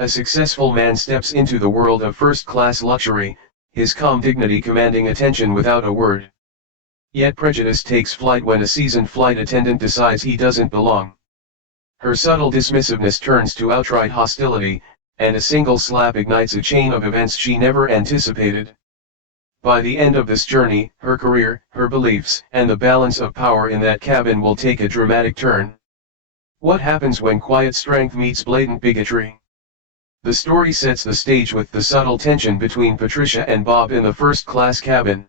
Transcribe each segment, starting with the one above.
A successful man steps into the world of first-class luxury, his calm dignity commanding attention without a word. Yet prejudice takes flight when a seasoned flight attendant decides he doesn't belong. Her subtle dismissiveness turns to outright hostility, and a single slap ignites a chain of events she never anticipated. By the end of this journey, her career, her beliefs, and the balance of power in that cabin will take a dramatic turn. What happens when quiet strength meets blatant bigotry? The story sets the stage with the subtle tension between Patricia and Bob in the first-class cabin.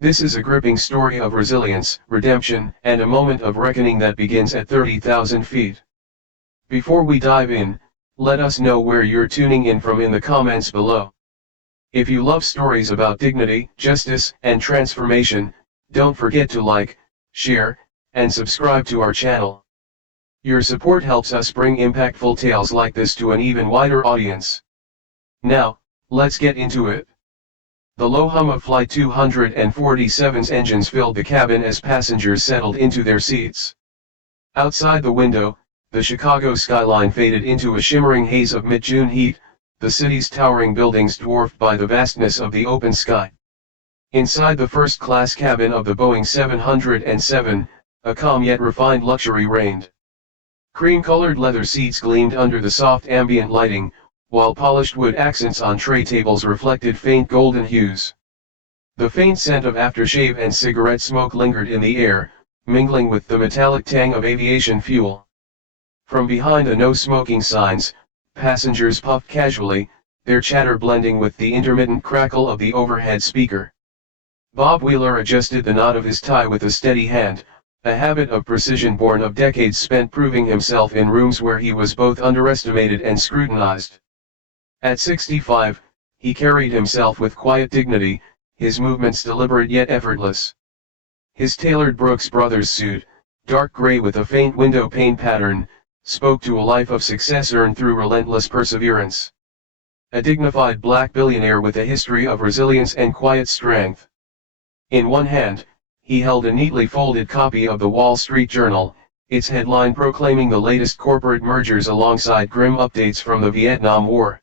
This is a gripping story of resilience, redemption, and a moment of reckoning that begins at 30,000 feet. Before we dive in, let us know where you're tuning in from in the comments below. If you love stories about dignity, justice, and transformation, don't forget to like, share, and subscribe to our channel. Your support helps us bring impactful tales like this to an even wider audience. Now, let's get into it. The low hum of Flight 247's engines filled the cabin as passengers settled into their seats. Outside the window, the Chicago skyline faded into a shimmering haze of mid-June heat, the city's towering buildings dwarfed by the vastness of the open sky. Inside the first-class cabin of the Boeing 707, a calm yet refined luxury reigned. Cream-colored leather seats gleamed under the soft ambient lighting, while polished wood accents on tray tables reflected faint golden hues. The faint scent of aftershave and cigarette smoke lingered in the air, mingling with the metallic tang of aviation fuel. From behind the no-smoking signs, passengers puffed casually, their chatter blending with the intermittent crackle of the overhead speaker. Bob Wheeler adjusted the knot of his tie with a steady hand, a habit of precision born of decades spent proving himself in rooms where he was both underestimated and scrutinized. At 65, he carried himself with quiet dignity, his movements deliberate yet effortless. His tailored Brooks Brothers suit, dark gray with a faint window pane pattern, spoke to a life of success earned through relentless perseverance. A dignified black billionaire with a history of resilience and quiet strength. In one hand, he held a neatly folded copy of the Wall Street Journal, its headline proclaiming the latest corporate mergers alongside grim updates from the Vietnam War.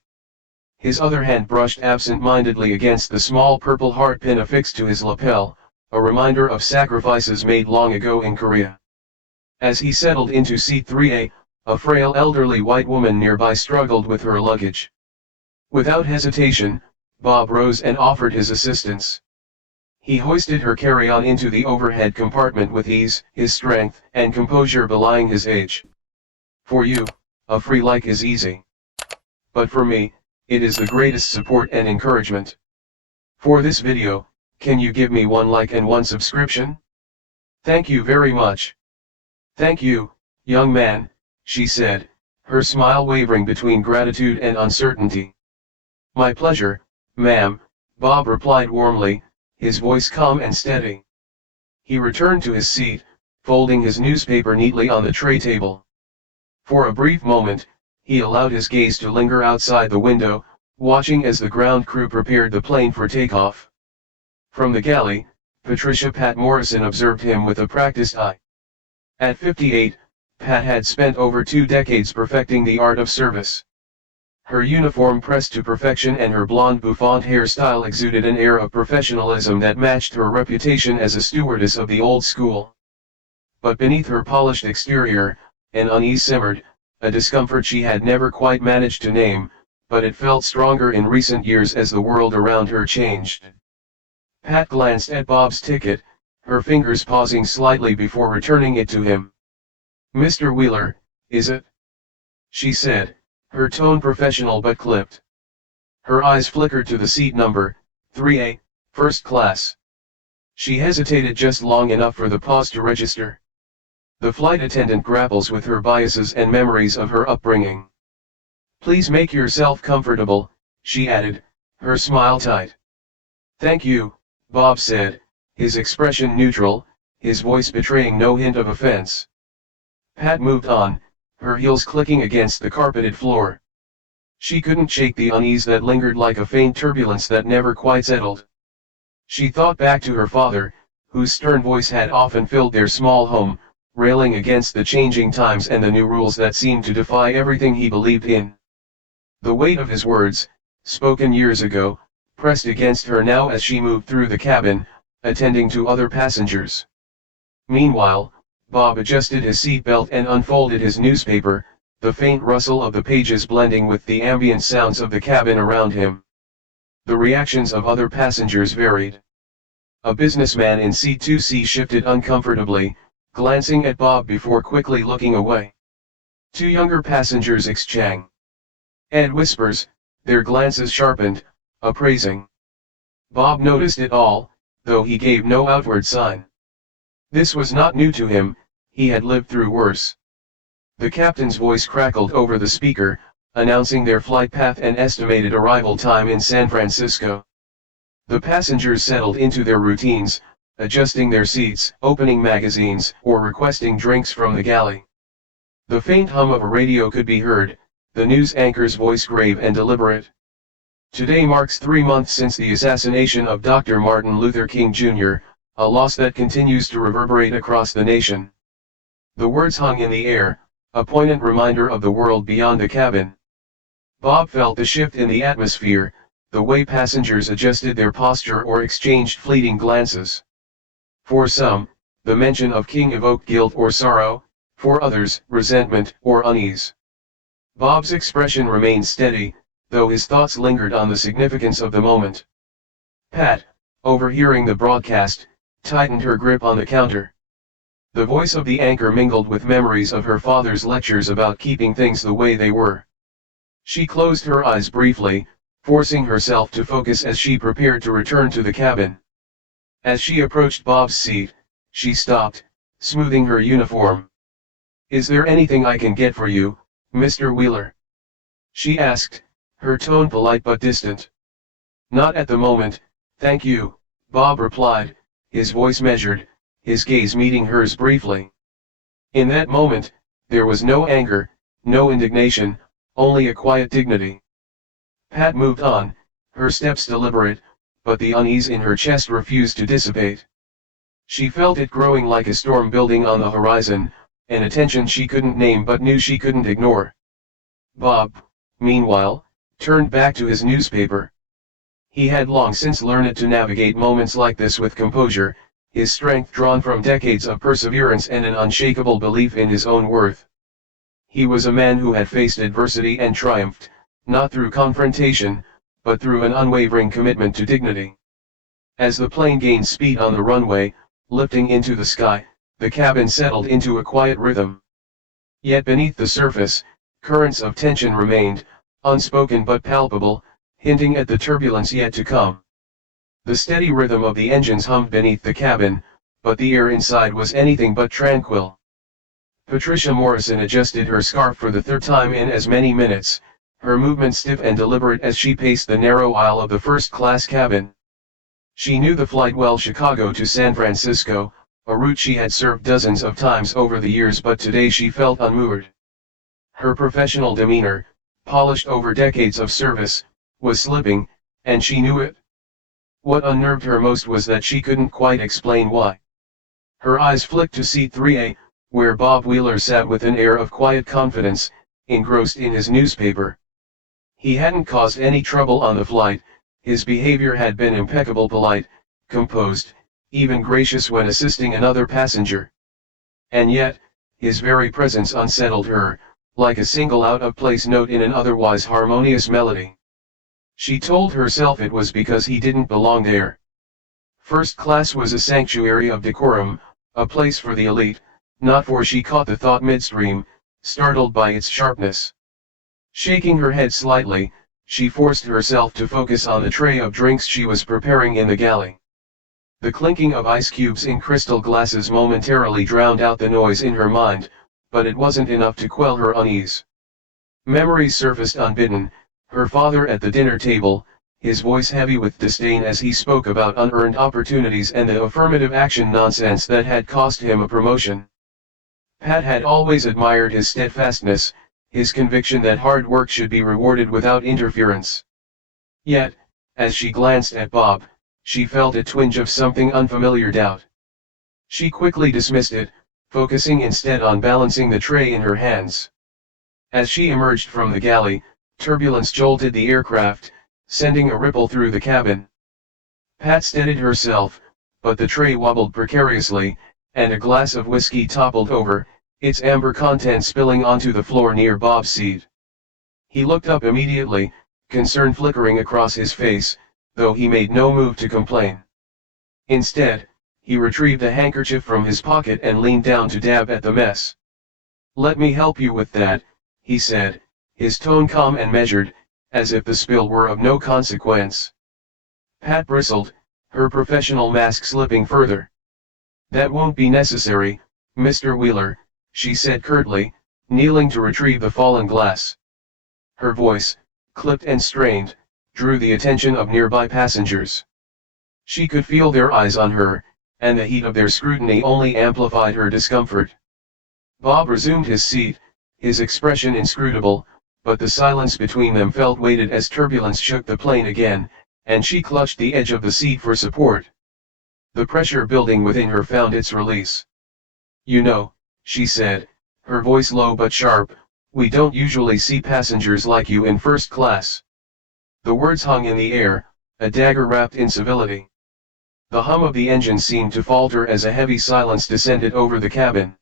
His other hand brushed absent-mindedly against the small purple heart pin affixed to his lapel, a reminder of sacrifices made long ago in Korea. As he settled into seat 3A, a frail elderly white woman nearby struggled with her luggage. Without hesitation, Bob rose and offered his assistance. He hoisted her carry-on into the overhead compartment with ease, his strength and composure belying his age. For you, a free like is easy. But for me, it is the greatest support and encouragement. For this video, can you give me one like and one subscription? Thank you very much. Thank you, young man, she said, her smile wavering between gratitude and uncertainty. My pleasure, ma'am, Bob replied warmly, his voice calm and steady. He returned to his seat, folding his newspaper neatly on the tray table. For a brief moment, he allowed his gaze to linger outside the window, watching as the ground crew prepared the plane for takeoff. From the galley, Patricia Pat Morrison observed him with a practiced eye. At 58, Pat had spent over 2 decades perfecting the art of service. Her uniform pressed to perfection and her blonde bouffant hairstyle exuded an air of professionalism that matched her reputation as a stewardess of the old school. But beneath her polished exterior, an unease simmered, a discomfort she had never quite managed to name, but it felt stronger in recent years as the world around her changed. Pat glanced at Bob's ticket, her fingers pausing slightly before returning it to him. Mr. Wheeler, is it? She said, her tone professional but clipped. Her eyes flickered to the seat number, 3A, first class. She hesitated just long enough for the pause to register. The flight attendant grapples with her biases and memories of her upbringing. Please make yourself comfortable, she added, her smile tight. Thank you, Bob said, his expression neutral, his voice betraying no hint of offense. Pat moved on, her heels clicking against the carpeted floor. She couldn't shake the unease that lingered like a faint turbulence that never quite settled. She thought back to her father, whose stern voice had often filled their small home, railing against the changing times and the new rules that seemed to defy everything he believed in. The weight of his words, spoken years ago, pressed against her now as she moved through the cabin, attending to other passengers. Meanwhile, Bob adjusted his seatbelt and unfolded his newspaper, the faint rustle of the pages blending with the ambient sounds of the cabin around him. The reactions of other passengers varied. A businessman in seat 2C shifted uncomfortably, glancing at Bob before quickly looking away. Two younger passengers exchange. Ed whispers, their glances sharpened, appraising. Bob noticed it all, though he gave no outward sign. This was not new to him, he had lived through worse. The captain's voice crackled over the speaker, announcing their flight path and estimated arrival time in San Francisco. The passengers settled into their routines, adjusting their seats, opening magazines, or requesting drinks from the galley. The faint hum of a radio could be heard, the news anchor's voice grave and deliberate. Today marks 3 months since the assassination of Dr. Martin Luther King Jr., a loss that continues to reverberate across the nation. The words hung in the air, a poignant reminder of the world beyond the cabin. Bob felt the shift in the atmosphere, the way passengers adjusted their posture or exchanged fleeting glances. For some, the mention of King evoked guilt or sorrow, for others, resentment or unease. Bob's expression remained steady, though his thoughts lingered on the significance of the moment. Pat, overhearing the broadcast, tightened her grip on the counter. The voice of the anchor mingled with memories of her father's lectures about keeping things the way they were. She closed her eyes briefly, forcing herself to focus as she prepared to return to the cabin. As she approached Bob's seat, she stopped, smoothing her uniform. "Is there anything I can get for you, Mr. Wheeler?" she asked, her tone polite but distant. "Not at the moment, thank you," Bob replied, his voice measured, his gaze meeting hers briefly. In that moment, there was no anger, no indignation, only a quiet dignity. Pat moved on, her steps deliberate, but the unease in her chest refused to dissipate. She felt it growing like a storm building on the horizon, an attention she couldn't name but knew she couldn't ignore. Bob, meanwhile, turned back to his newspaper. He had long since learned to navigate moments like this with composure, his strength drawn from decades of perseverance and an unshakable belief in his own worth. He was a man who had faced adversity and triumphed, not through confrontation, but through an unwavering commitment to dignity. As the plane gained speed on the runway, lifting into the sky, the cabin settled into a quiet rhythm. Yet beneath the surface, currents of tension remained, unspoken but palpable, hinting at the turbulence yet to come. The steady rhythm of the engines hummed beneath the cabin, but the air inside was anything but tranquil. Patricia Morrison adjusted her scarf for the third time in as many minutes, her movement stiff and deliberate as she paced the narrow aisle of the first-class cabin. She knew the flight well, Chicago to San Francisco, a route she had served dozens of times over the years, but today she felt unmoored. Her professional demeanor, polished over decades of service, was slipping, and she knew it. What unnerved her most was that she couldn't quite explain why. Her eyes flicked to seat 3A, where Bob Wheeler sat with an air of quiet confidence, engrossed in his newspaper. He hadn't caused any trouble on the flight, his behavior had been impeccable, polite, composed, even gracious when assisting another passenger. And yet, his very presence unsettled her, like a single out-of-place note in an otherwise harmonious melody. She told herself it was because he didn't belong there. First class was a sanctuary of decorum, a place for the elite, not for she caught the thought midstream, startled by its sharpness. Shaking her head slightly, she forced herself to focus on the tray of drinks she was preparing in the galley. The clinking of ice cubes in crystal glasses momentarily drowned out the noise in her mind, but it wasn't enough to quell her unease. Memories surfaced unbidden, her father at the dinner table, his voice heavy with disdain as he spoke about unearned opportunities and the affirmative action nonsense that had cost him a promotion. Pat had always admired his steadfastness, his conviction that hard work should be rewarded without interference. Yet, as she glanced at Bob, she felt a twinge of something unfamiliar, doubt. She quickly dismissed it, focusing instead on balancing the tray in her hands. As she emerged from the galley, Turbulence jolted the aircraft, sending a ripple through the cabin. Pat steadied herself, but the tray wobbled precariously, and a glass of whiskey toppled over, its amber content spilling onto the floor near Bob's seat. He looked up immediately, concern flickering across his face, though he made no move to complain. Instead, he retrieved a handkerchief from his pocket and leaned down to dab at the mess. "Let me help you with that," he said, his tone calm and measured, as if the spill were of no consequence. Pat bristled, her professional mask slipping further. "That won't be necessary, Mr. Wheeler," she said curtly, kneeling to retrieve the fallen glass. Her voice, clipped and strained, drew the attention of nearby passengers. She could feel their eyes on her, and the heat of their scrutiny only amplified her discomfort. Bob resumed his seat, his expression inscrutable, but the silence between them felt weighted as turbulence shook the plane again, and she clutched the edge of the seat for support. The pressure building within her found its release. "You know," she said, her voice low but sharp, "we don't usually see passengers like you in first class." The words hung in the air, a dagger wrapped in civility. The hum of the engine seemed to falter as a heavy silence descended over the cabin.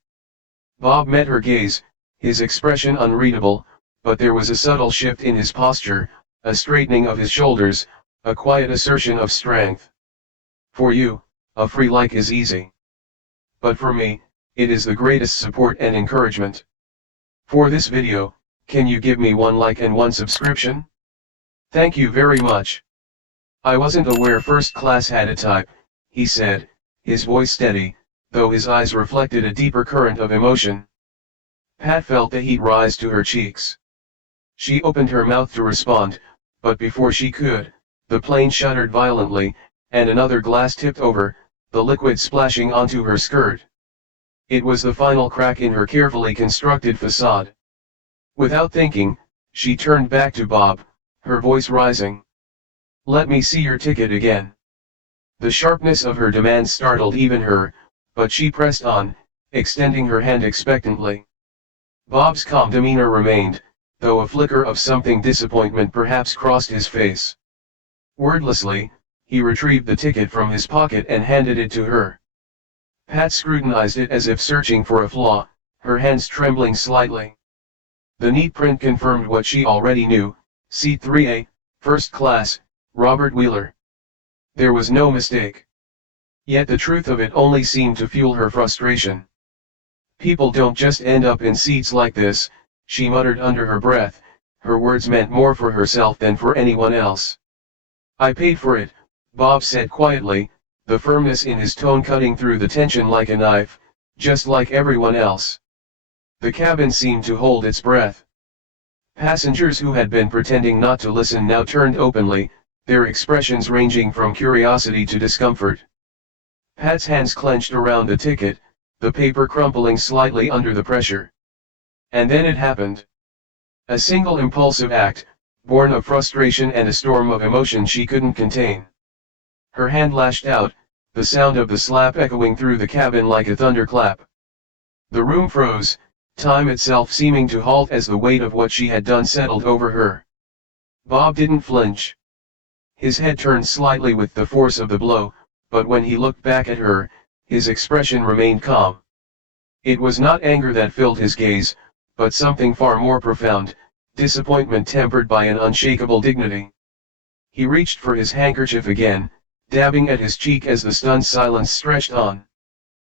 Bob met her gaze, his expression unreadable, but there was a subtle shift in his posture, a straightening of his shoulders, a quiet assertion of strength. "For you, a free like is easy. But for me, it is the greatest support and encouragement. For this video, can you give me 1 like and 1 subscription? Thank you very much." "I wasn't aware first class had a type," he said, his voice steady, though his eyes reflected a deeper current of emotion. Pat felt the heat rise to her cheeks. She opened her mouth to respond, but before she could, the plane shuddered violently, and another glass tipped over, the liquid splashing onto her skirt. It was the final crack in her carefully constructed facade. Without thinking, she turned back to Bob, her voice rising. "Let me see your ticket again." The sharpness of her demand startled even her, but she pressed on, extending her hand expectantly. Bob's calm demeanor remained, though a flicker of something disappointment perhaps crossed his face. Wordlessly, he retrieved the ticket from his pocket and handed it to her. Pat scrutinized it as if searching for a flaw, her hands trembling slightly. The neat print confirmed what she already knew: Seat 3A, First Class, Robert Wheeler. There was no mistake. Yet the truth of it only seemed to fuel her frustration. "People don't just end up in seats like this," she muttered under her breath, her words meant more for herself than for anyone else. "I paid for it," Bob said quietly, the firmness in his tone cutting through the tension like a knife, "just like everyone else." The cabin seemed to hold its breath. Passengers who had been pretending not to listen now turned openly, their expressions ranging from curiosity to discomfort. Pat's hands clenched around the ticket, the paper crumpling slightly under the pressure. And then it happened. A single impulsive act, born of frustration and a storm of emotion she couldn't contain. Her hand lashed out, the sound of the slap echoing through the cabin like a thunderclap. The room froze, time itself seeming to halt as the weight of what she had done settled over her. Bob didn't flinch. His head turned slightly with the force of the blow, but when he looked back at her, his expression remained calm. It was not anger that filled his gaze, but something far more profound, disappointment tempered by an unshakable dignity. He reached for his handkerchief again, dabbing at his cheek as the stunned silence stretched on.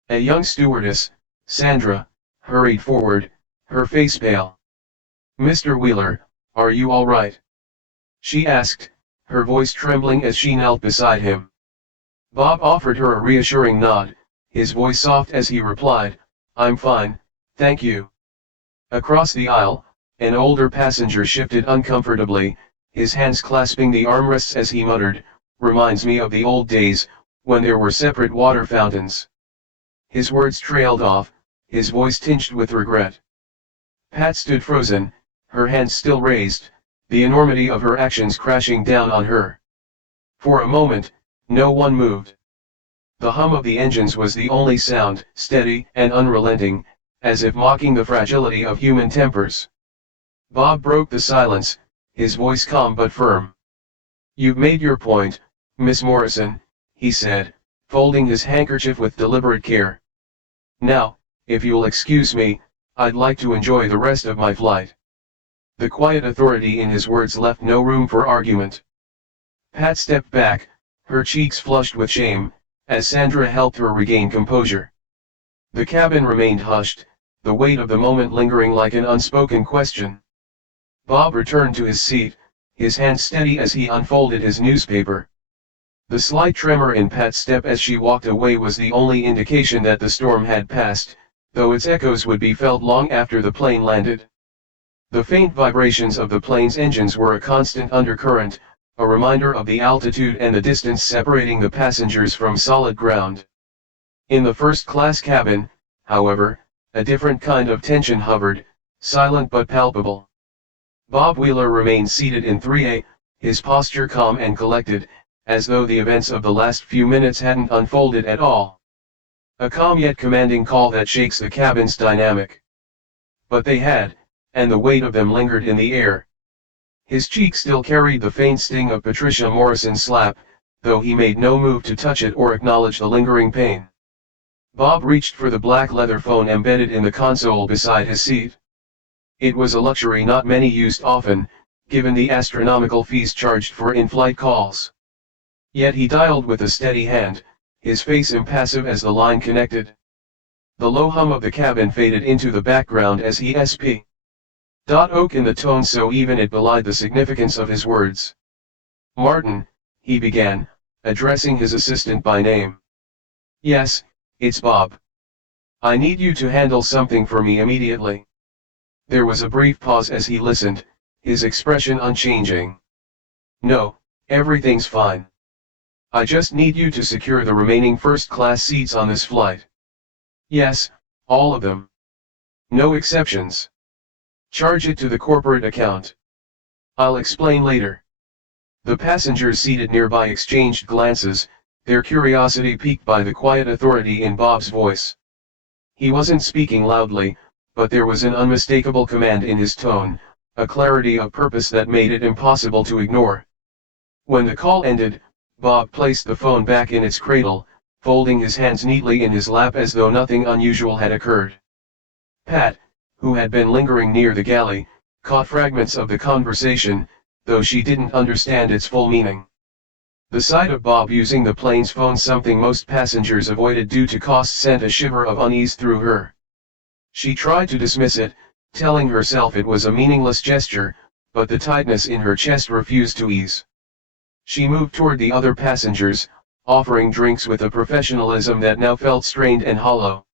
A young stewardess, Sandra, hurried forward, her face pale. "Mr. Wheeler, are you all right?" she asked, her voice trembling as she knelt beside him. Bob offered her a reassuring nod, his voice soft as he replied, "I'm fine, thank you." Across the aisle, an older passenger shifted uncomfortably, his hands clasping the armrests as he muttered, "Reminds me of the old days, when there were separate water fountains." His words trailed off, his voice tinged with regret. Pat stood frozen, her hands still raised, the enormity of her actions crashing down on her. For a moment, no one moved. The hum of the engines was the only sound, steady and unrelenting, as if mocking the fragility of human tempers. Bob broke the silence, his voice calm but firm. "You've made your point, Miss Morrison," he said, folding his handkerchief with deliberate care. "Now, if you'll excuse me, I'd like to enjoy the rest of my flight." The quiet authority in his words left no room for argument. Pat stepped back, her cheeks flushed with shame, as Sandra helped her regain composure. The cabin remained hushed, the weight of the moment lingering like an unspoken question. Bob returned to his seat, his hand steady as he unfolded his newspaper. The slight tremor in Pat's step as she walked away was the only indication that the storm had passed, though its echoes would be felt long after the plane landed. The faint vibrations of the plane's engines were a constant undercurrent, a reminder of the altitude and the distance separating the passengers from solid ground. In the first-class cabin, however, a different kind of tension hovered, silent but palpable. Bob Wheeler remained seated in 3A, his posture calm and collected, as though the events of the last few minutes hadn't unfolded at all. A calm yet commanding call that shakes the cabin's dynamic. But they had, and the weight of them lingered in the air. His cheek still carried the faint sting of Patricia Morrison's slap, though he made no move to touch it or acknowledge the lingering pain. Bob reached for the black leather phone embedded in the console beside his seat. It was a luxury not many used often, given the astronomical fees charged for in-flight calls. Yet he dialed with a steady hand, his face impassive as the line connected. The low hum of the cabin faded into the background as he spoke in the tone so even it belied the significance of his words. "Martin," he began, addressing his assistant by name. "Yes, it's Bob. I need you to handle something for me immediately." There was a brief pause as he listened, his expression unchanging. "No, everything's fine. I just need you to secure the remaining first-class seats on this flight." "Yes, all of them. No exceptions. Charge it to the corporate account. I'll explain later." The passengers seated nearby exchanged glances, their curiosity piqued by the quiet authority in Bob's voice. He wasn't speaking loudly, but there was an unmistakable command in his tone, a clarity of purpose that made it impossible to ignore. When the call ended, Bob placed the phone back in its cradle, folding his hands neatly in his lap as though nothing unusual had occurred. Pat, who had been lingering near the galley, caught fragments of the conversation, though she didn't understand its full meaning. The sight of Bob using the plane's phone, something most passengers avoided due to cost, sent a shiver of unease through her. She tried to dismiss it, telling herself it was a meaningless gesture, but the tightness in her chest refused to ease. She moved toward the other passengers, offering drinks with a professionalism that now felt strained and hollow.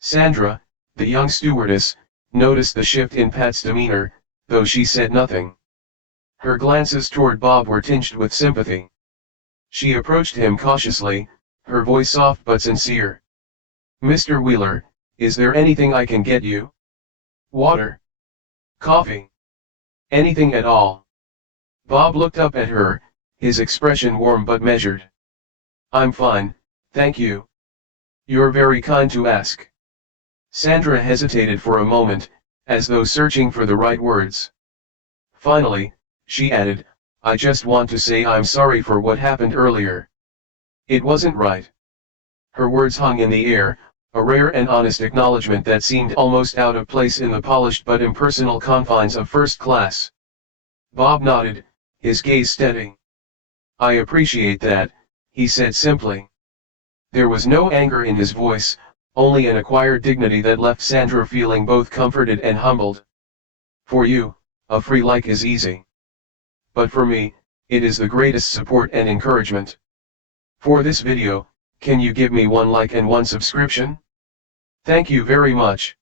Sandra, the young stewardess, noticed the shift in Pat's demeanor, though she said nothing. Her glances toward Bob were tinged with sympathy. She approached him cautiously, her voice soft but sincere. "Mr. Wheeler, is there anything I can get you? Water? Coffee? Anything at all?" Bob looked up at her, his expression warm but measured. "I'm fine, thank you. You're very kind to ask." Sandra hesitated for a moment, as though searching for the right words. Finally, she added, "I just want to say I'm sorry for what happened earlier. It wasn't right." Her words hung in the air, a rare and honest acknowledgement that seemed almost out of place in the polished but impersonal confines of first class. Bob nodded, his gaze steady. "I appreciate that," he said simply. There was no anger in his voice, only an acquired dignity that left Sandra feeling both comforted and humbled. "For you, a free like is easy. But for me, it is the greatest support and encouragement. For this video, can you give me 1 like and 1 subscription? Thank you very much."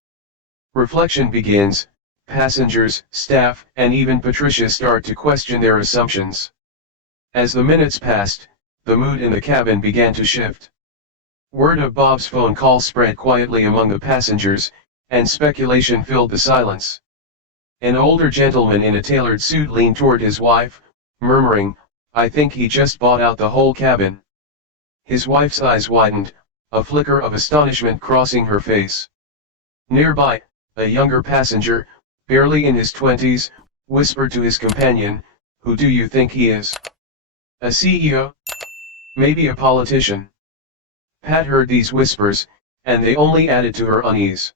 Reflection begins, passengers, staff, and even Patricia start to question their assumptions. As the minutes passed, the mood in the cabin began to shift. Word of Bob's phone call spread quietly among the passengers, and speculation filled the silence. An older gentleman in a tailored suit leaned toward his wife, murmuring, "I think he just bought out the whole cabin." His wife's eyes widened, a flicker of astonishment crossing her face. Nearby, a younger passenger, barely in his 20s, whispered to his companion, "Who do you think he is? A CEO? Maybe a politician?" Pat heard these whispers, and they only added to her unease.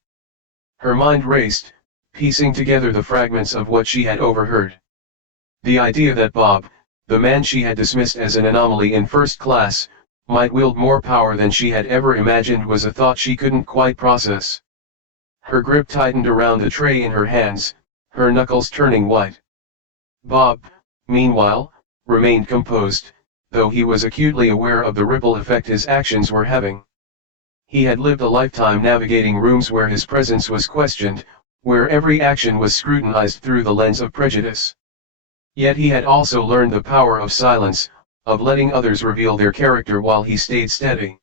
Her mind raced, piecing together the fragments of what she had overheard. The idea that Bob, the man she had dismissed as an anomaly in first class, might wield more power than she had ever imagined was a thought she couldn't quite process. Her grip tightened around the tray in her hands, her knuckles turning white. Bob, meanwhile, remained composed, though he was acutely aware of the ripple effect his actions were having. He had lived a lifetime navigating rooms where his presence was questioned, where every action was scrutinized through the lens of prejudice. Yet he had also learned the power of silence, of letting others reveal their character while he stayed steady.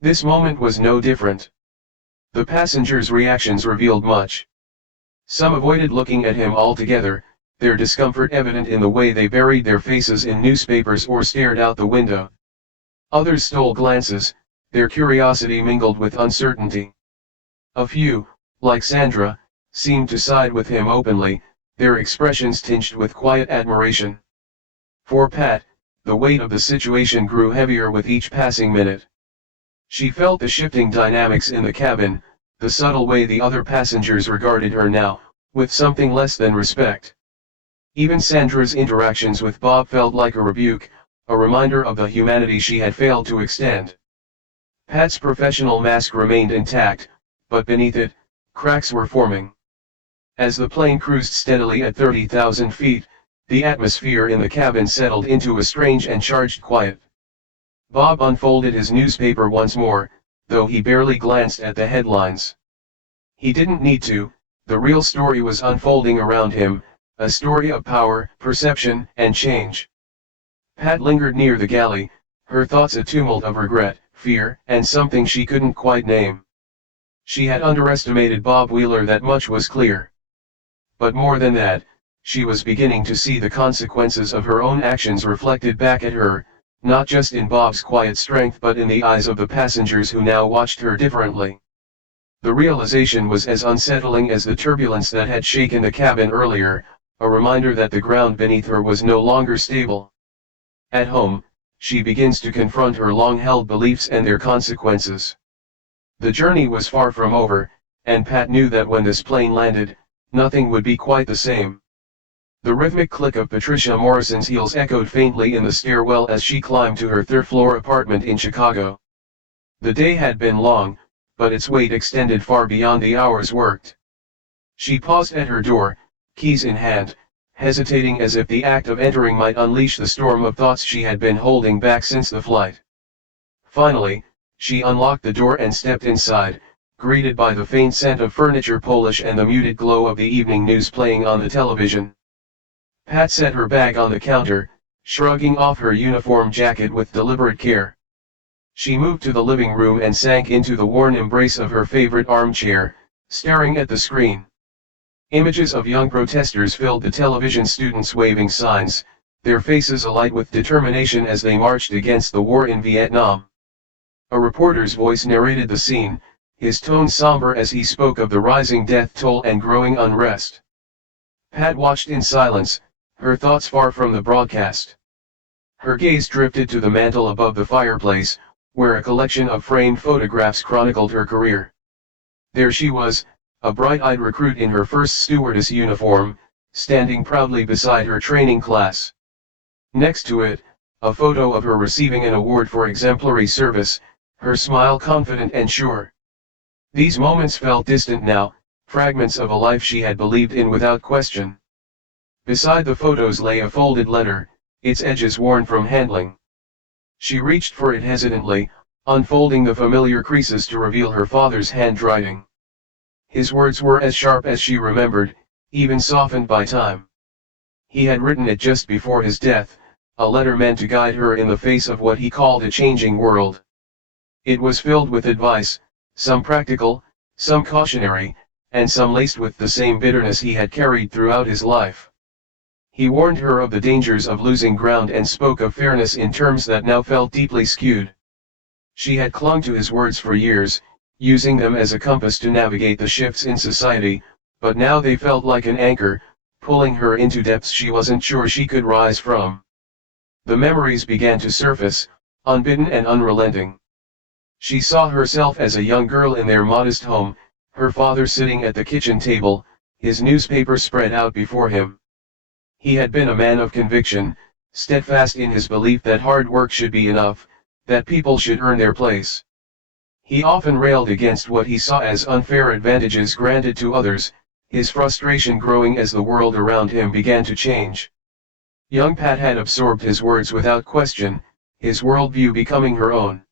This moment was no different. The passengers' reactions revealed much. Some avoided looking at him altogether, their discomfort evident in the way they buried their faces in newspapers or stared out the window. Others stole glances, their curiosity mingled with uncertainty. A few, like Sandra, seemed to side with him openly, their expressions tinged with quiet admiration. For Pat, the weight of the situation grew heavier with each passing minute. She felt the shifting dynamics in the cabin, the subtle way the other passengers regarded her now, with something less than respect. Even Sandra's interactions with Bob felt like a rebuke, a reminder of the humanity she had failed to extend. Pat's professional mask remained intact, but beneath it, cracks were forming. As the plane cruised steadily at 30,000 feet, the atmosphere in the cabin settled into a strange and charged quiet. Bob unfolded his newspaper once more, though he barely glanced at the headlines. He didn't need to, the real story was unfolding around him, a story of power, perception, and change. Pat lingered near the galley, her thoughts a tumult of regret, fear, and something she couldn't quite name. She had underestimated Bob Wheeler, that much was clear. But more than that, she was beginning to see the consequences of her own actions reflected back at her, not just in Bob's quiet strength but in the eyes of the passengers who now watched her differently. The realization was as unsettling as the turbulence that had shaken the cabin earlier, a reminder that the ground beneath her was no longer stable. At home, she begins to confront her long-held beliefs and their consequences. The journey was far from over, and Pat knew that when this plane landed, nothing would be quite the same. The rhythmic click of Patricia Morrison's heels echoed faintly in the stairwell as she climbed to her third-floor apartment in Chicago. The day had been long, but its weight extended far beyond the hours worked. She paused at her door, keys in hand, hesitating as if the act of entering might unleash the storm of thoughts she had been holding back since the flight. Finally, she unlocked the door and stepped inside, greeted by the faint scent of furniture polish and the muted glow of the evening news playing on the television. Pat set her bag on the counter, shrugging off her uniform jacket with deliberate care. She moved to the living room and sank into the worn embrace of her favorite armchair, staring at the screen. Images of young protesters filled the television, students waving signs, their faces alight with determination as they marched against the war in Vietnam. A reporter's voice narrated the scene, his tone somber as he spoke of the rising death toll and growing unrest. Pat watched in silence, her thoughts far from the broadcast. Her gaze drifted to the mantel above the fireplace, where a collection of framed photographs chronicled her career. There she was, a bright-eyed recruit in her first stewardess uniform, standing proudly beside her training class. Next to it, a photo of her receiving an award for exemplary service, her smile confident and sure. These moments felt distant now, fragments of a life she had believed in without question. Beside the photos lay a folded letter, its edges worn from handling. She reached for it hesitantly, unfolding the familiar creases to reveal her father's handwriting. His words were as sharp as she remembered, even softened by time. He had written it just before his death, a letter meant to guide her in the face of what he called a changing world. It was filled with advice, some practical, some cautionary, and some laced with the same bitterness he had carried throughout his life. He warned her of the dangers of losing ground and spoke of fairness in terms that now felt deeply skewed. She had clung to his words for years, using them as a compass to navigate the shifts in society, but now they felt like an anchor, pulling her into depths she wasn't sure she could rise from. The memories began to surface, unbidden and unrelenting. She saw herself as a young girl in their modest home, her father sitting at the kitchen table, his newspaper spread out before him. He had been a man of conviction, steadfast in his belief that hard work should be enough, that people should earn their place. He often railed against what he saw as unfair advantages granted to others, his frustration growing as the world around him began to change. Young Pat had absorbed his words without question, his worldview becoming her own.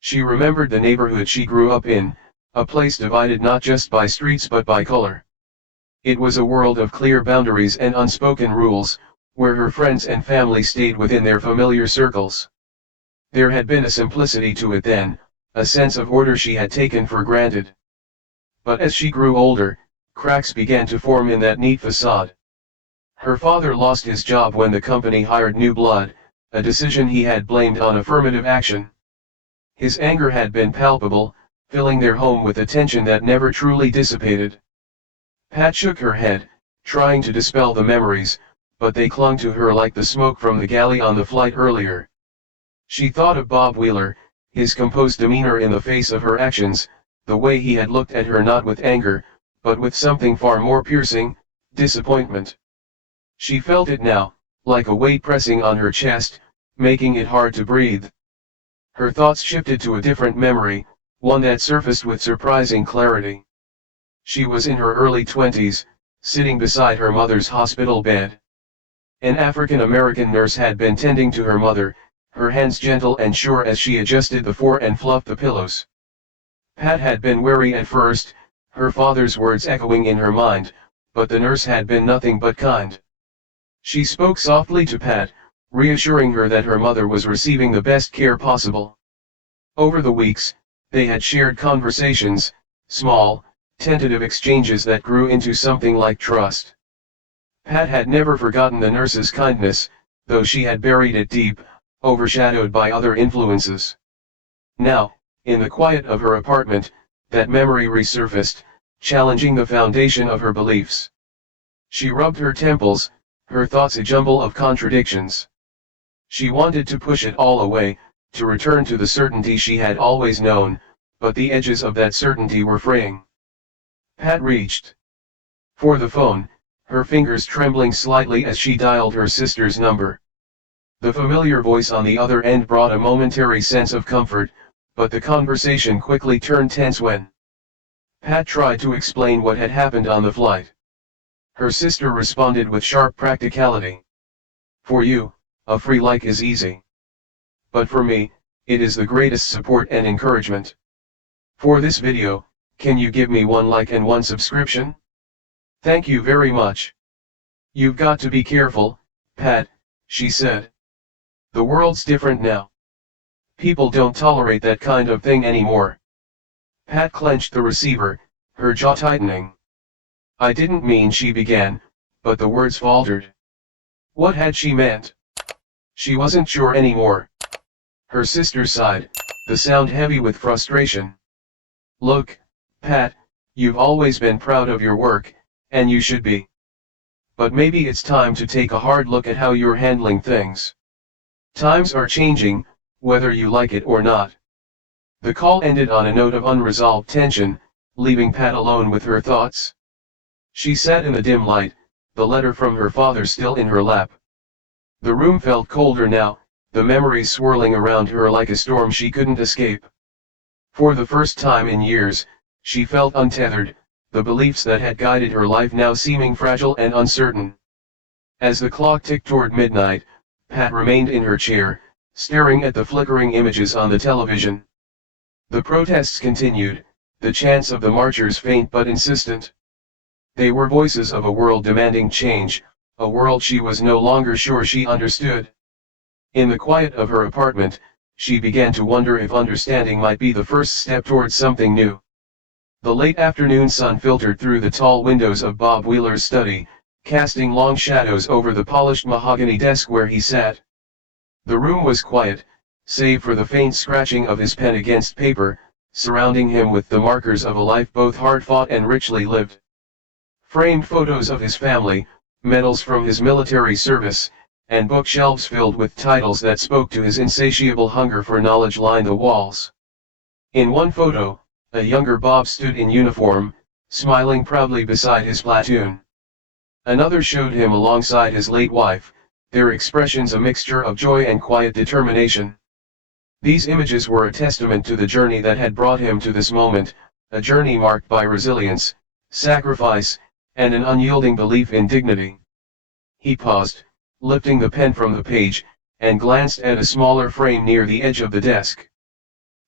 She remembered the neighborhood she grew up in, a place divided not just by streets but by color. It was a world of clear boundaries and unspoken rules, where her friends and family stayed within their familiar circles. There had been a simplicity to it then, a sense of order she had taken for granted. But as she grew older, cracks began to form in that neat facade. Her father lost his job when the company hired new blood, a decision he had blamed on affirmative action. His anger had been palpable, filling their home with a tension that never truly dissipated. Pat shook her head, trying to dispel the memories, but they clung to her like the smoke from the galley on the flight earlier. She thought of Bob Wheeler, his composed demeanor in the face of her actions, the way he had looked at her not with anger, but with something far more piercing, disappointment. She felt it now, like a weight pressing on her chest, making it hard to breathe. Her thoughts shifted to a different memory, one that surfaced with surprising clarity. She was in her early 20s, sitting beside her mother's hospital bed. An African-American nurse had been tending to her mother, her hands gentle and sure as she adjusted the fore and fluffed the pillows. Pat had been wary at first, her father's words echoing in her mind, but the nurse had been nothing but kind. She spoke softly to Pat, reassuring her that her mother was receiving the best care possible. Over the weeks, they had shared conversations, small, tentative exchanges that grew into something like trust. Pat had never forgotten the nurse's kindness, though she had buried it deep, overshadowed by other influences. Now, in the quiet of her apartment, that memory resurfaced, challenging the foundation of her beliefs. She rubbed her temples, her thoughts a jumble of contradictions. She wanted to push it all away, to return to the certainty she had always known, but the edges of that certainty were fraying. Pat reached for the phone, her fingers trembling slightly as she dialed her sister's number. The familiar voice on the other end brought a momentary sense of comfort, but the conversation quickly turned tense when Pat tried to explain what had happened on the flight. Her sister responded with sharp practicality. "For you, a free like is easy. But for me, it is the greatest support and encouragement. For this video, can you give me 1 like and 1 subscription? Thank you very much." "You've got to be careful, Pat," she said. "The world's different now. People don't tolerate that kind of thing anymore." Pat clenched the receiver, her jaw tightening. "I didn't mean," she began, but the words faltered. What had she meant? She wasn't sure anymore. Her sister sighed, the sound heavy with frustration. "Look, Pat, you've always been proud of your work, and you should be. But maybe it's time to take a hard look at how you're handling things. Times are changing, whether you like it or not." The call ended on a note of unresolved tension, leaving Pat alone with her thoughts. She sat in the dim light, the letter from her father still in her lap. The room felt colder now, the memories swirling around her like a storm she couldn't escape. For the first time in years, she felt untethered, the beliefs that had guided her life now seeming fragile and uncertain. As the clock ticked toward midnight, Pat remained in her chair, staring at the flickering images on the television. The protests continued, the chants of the marchers faint but insistent. They were voices of a world demanding change, a world she was no longer sure she understood. In the quiet of her apartment, she began to wonder if understanding might be the first step towards something new. The late afternoon sun filtered through the tall windows of Bob Wheeler's study, casting long shadows over the polished mahogany desk where he sat. The room was quiet, save for the faint scratching of his pen against paper, surrounding him with the markers of a life both hard-fought and richly lived. Framed photos of his family, medals from his military service, and bookshelves filled with titles that spoke to his insatiable hunger for knowledge lined the walls. In one photo, a younger Bob stood in uniform, smiling proudly beside his platoon. Another showed him alongside his late wife, their expressions a mixture of joy and quiet determination. These images were a testament to the journey that had brought him to this moment, a journey marked by resilience, sacrifice, and an unyielding belief in dignity. He paused, lifting the pen from the page, and glanced at a smaller frame near the edge of the desk.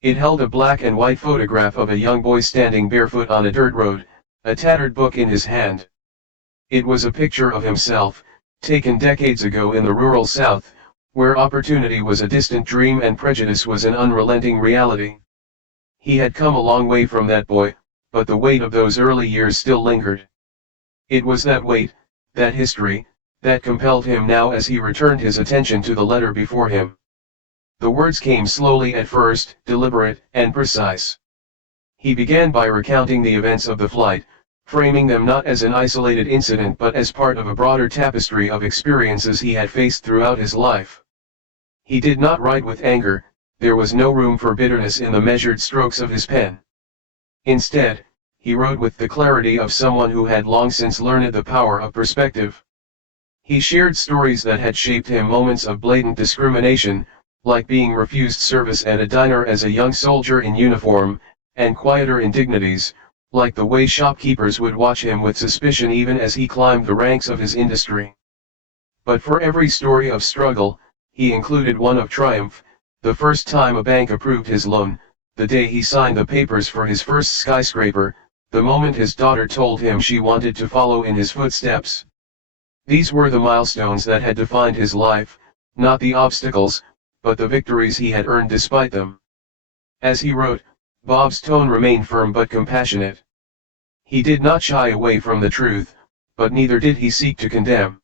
It held a black and white photograph of a young boy standing barefoot on a dirt road, a tattered book in his hand. It was a picture of himself, taken decades ago in the rural South, where opportunity was a distant dream and prejudice was an unrelenting reality. He had come a long way from that boy, but the weight of those early years still lingered. It was that weight, that history, that compelled him now as he returned his attention to the letter before him. The words came slowly at first, deliberate and precise. He began by recounting the events of the flight, framing them not as an isolated incident but as part of a broader tapestry of experiences he had faced throughout his life. He did not write with anger, there was no room for bitterness in the measured strokes of his pen. Instead, he wrote with the clarity of someone who had long since learned the power of perspective. He shared stories that had shaped him, moments of blatant discrimination, like being refused service at a diner as a young soldier in uniform, and quieter indignities, like the way shopkeepers would watch him with suspicion even as he climbed the ranks of his industry. But for every story of struggle, he included one of triumph, the first time a bank approved his loan, the day he signed the papers for his first skyscraper, the moment his daughter told him she wanted to follow in his footsteps. These were the milestones that had defined his life, not the obstacles, but the victories he had earned despite them. As he wrote, Bob's tone remained firm but compassionate. He did not shy away from the truth, but neither did he seek to condemn.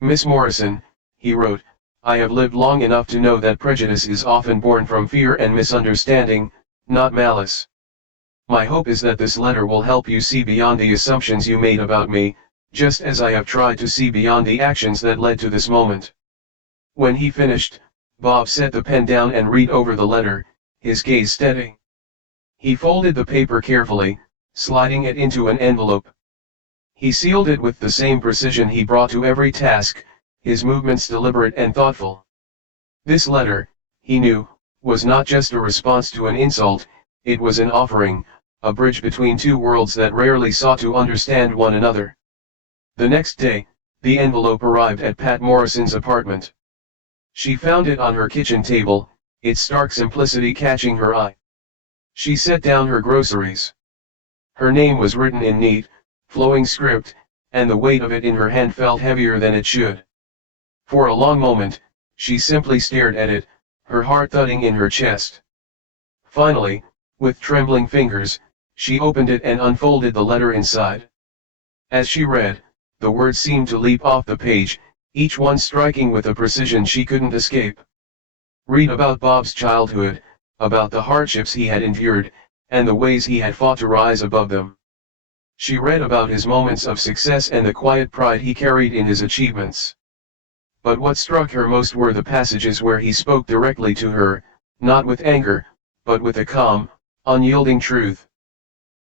Miss Morrison, he wrote, I have lived long enough to know that prejudice is often born from fear and misunderstanding, not malice. My hope is that this letter will help you see beyond the assumptions you made about me, just as I have tried to see beyond the actions that led to this moment. When he finished, Bob set the pen down and read over the letter, his gaze steady. He folded the paper carefully, sliding it into an envelope. He sealed it with the same precision he brought to every task, his movements deliberate and thoughtful. This letter, he knew, was not just a response to an insult, it was an offering, a bridge between two worlds that rarely sought to understand one another. The next day, the envelope arrived at Pat Morrison's apartment. She found it on her kitchen table, its stark simplicity catching her eye. She set down her groceries. Her name was written in neat, flowing script, and the weight of it in her hand felt heavier than it should. For a long moment, she simply stared at it, her heart thudding in her chest. Finally, with trembling fingers, she opened it and unfolded the letter inside. As she read, the words seemed to leap off the page, each one striking with a precision she couldn't escape. Read about Bob's childhood, about the hardships he had endured, and the ways he had fought to rise above them. She read about his moments of success and the quiet pride he carried in his achievements. But what struck her most were the passages where he spoke directly to her, not with anger, but with a calm, unyielding truth.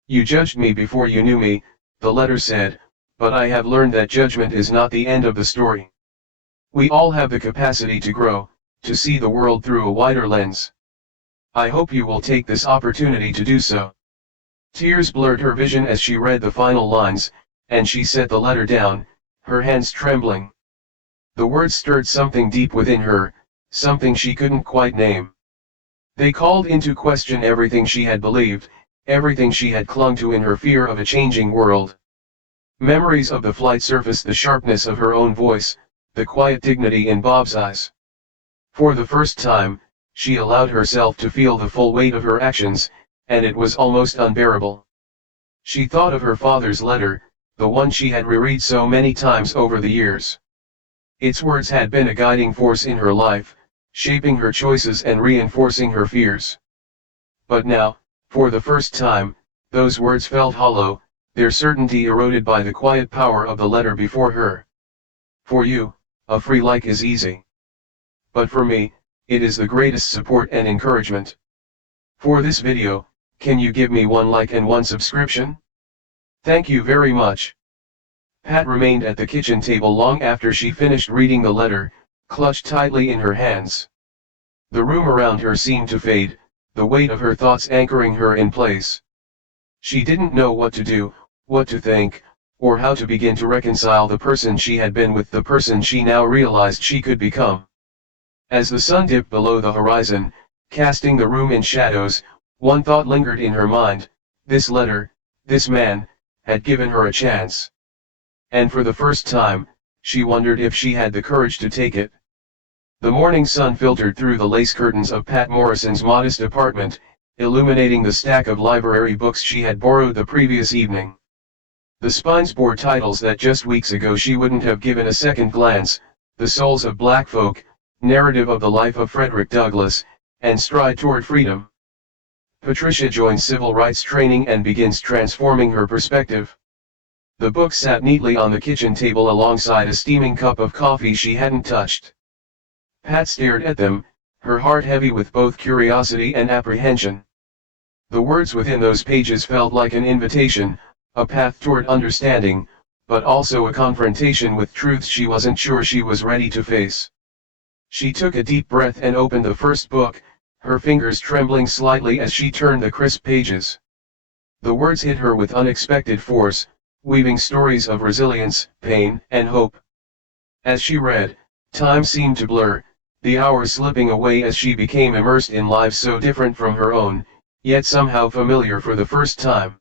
You judged me before you knew me, the letter said, but I have learned that judgment is not the end of the story. We all have the capacity to grow, to see the world through a wider lens. I hope you will take this opportunity to do so. Tears blurred her vision as she read the final lines, and she set the letter down, her hands trembling. The words stirred something deep within her, something she couldn't quite name. They called into question everything she had believed, everything she had clung to in her fear of a changing world. Memories of the flight surfaced, the sharpness of her own voice, the quiet dignity in Bob's eyes. For the first time, she allowed herself to feel the full weight of her actions, and it was almost unbearable. She thought of her father's letter, the one she had reread so many times over the years. Its words had been a guiding force in her life, shaping her choices and reinforcing her fears. But now, for the first time, those words felt hollow, their certainty eroded by the quiet power of the letter before her. For you, a free like is easy. But for me, it is the greatest support and encouragement. For this video, can you give me one like and one subscription? Thank you very much. Pat remained at the kitchen table long after she finished reading the letter, clutched tightly in her hands. The room around her seemed to fade, the weight of her thoughts anchoring her in place. She didn't know what to do, what to think, or how to begin to reconcile the person she had been with the person she now realized she could become. As the sun dipped below the horizon, casting the room in shadows, one thought lingered in her mind: this letter, this man, had given her a chance. And for the first time, she wondered if she had the courage to take it. The morning sun filtered through the lace curtains of Pat Morrison's modest apartment, illuminating the stack of library books she had borrowed the previous evening. The spines bore titles that just weeks ago she wouldn't have given a second glance: The Souls of Black Folk, Narrative of the Life of Frederick Douglass, and Stride Toward Freedom. Patricia joins civil rights training and begins transforming her perspective. The books sat neatly on the kitchen table alongside a steaming cup of coffee she hadn't touched. Pat stared at them, her heart heavy with both curiosity and apprehension. The words within those pages felt like an invitation, a path toward understanding, but also a confrontation with truths she wasn't sure she was ready to face. She took a deep breath and opened the first book, her fingers trembling slightly as she turned the crisp pages. The words hit her with unexpected force, weaving stories of resilience, pain, and hope. As she read, time seemed to blur, the hours slipping away as she became immersed in lives so different from her own, yet somehow familiar for the first time.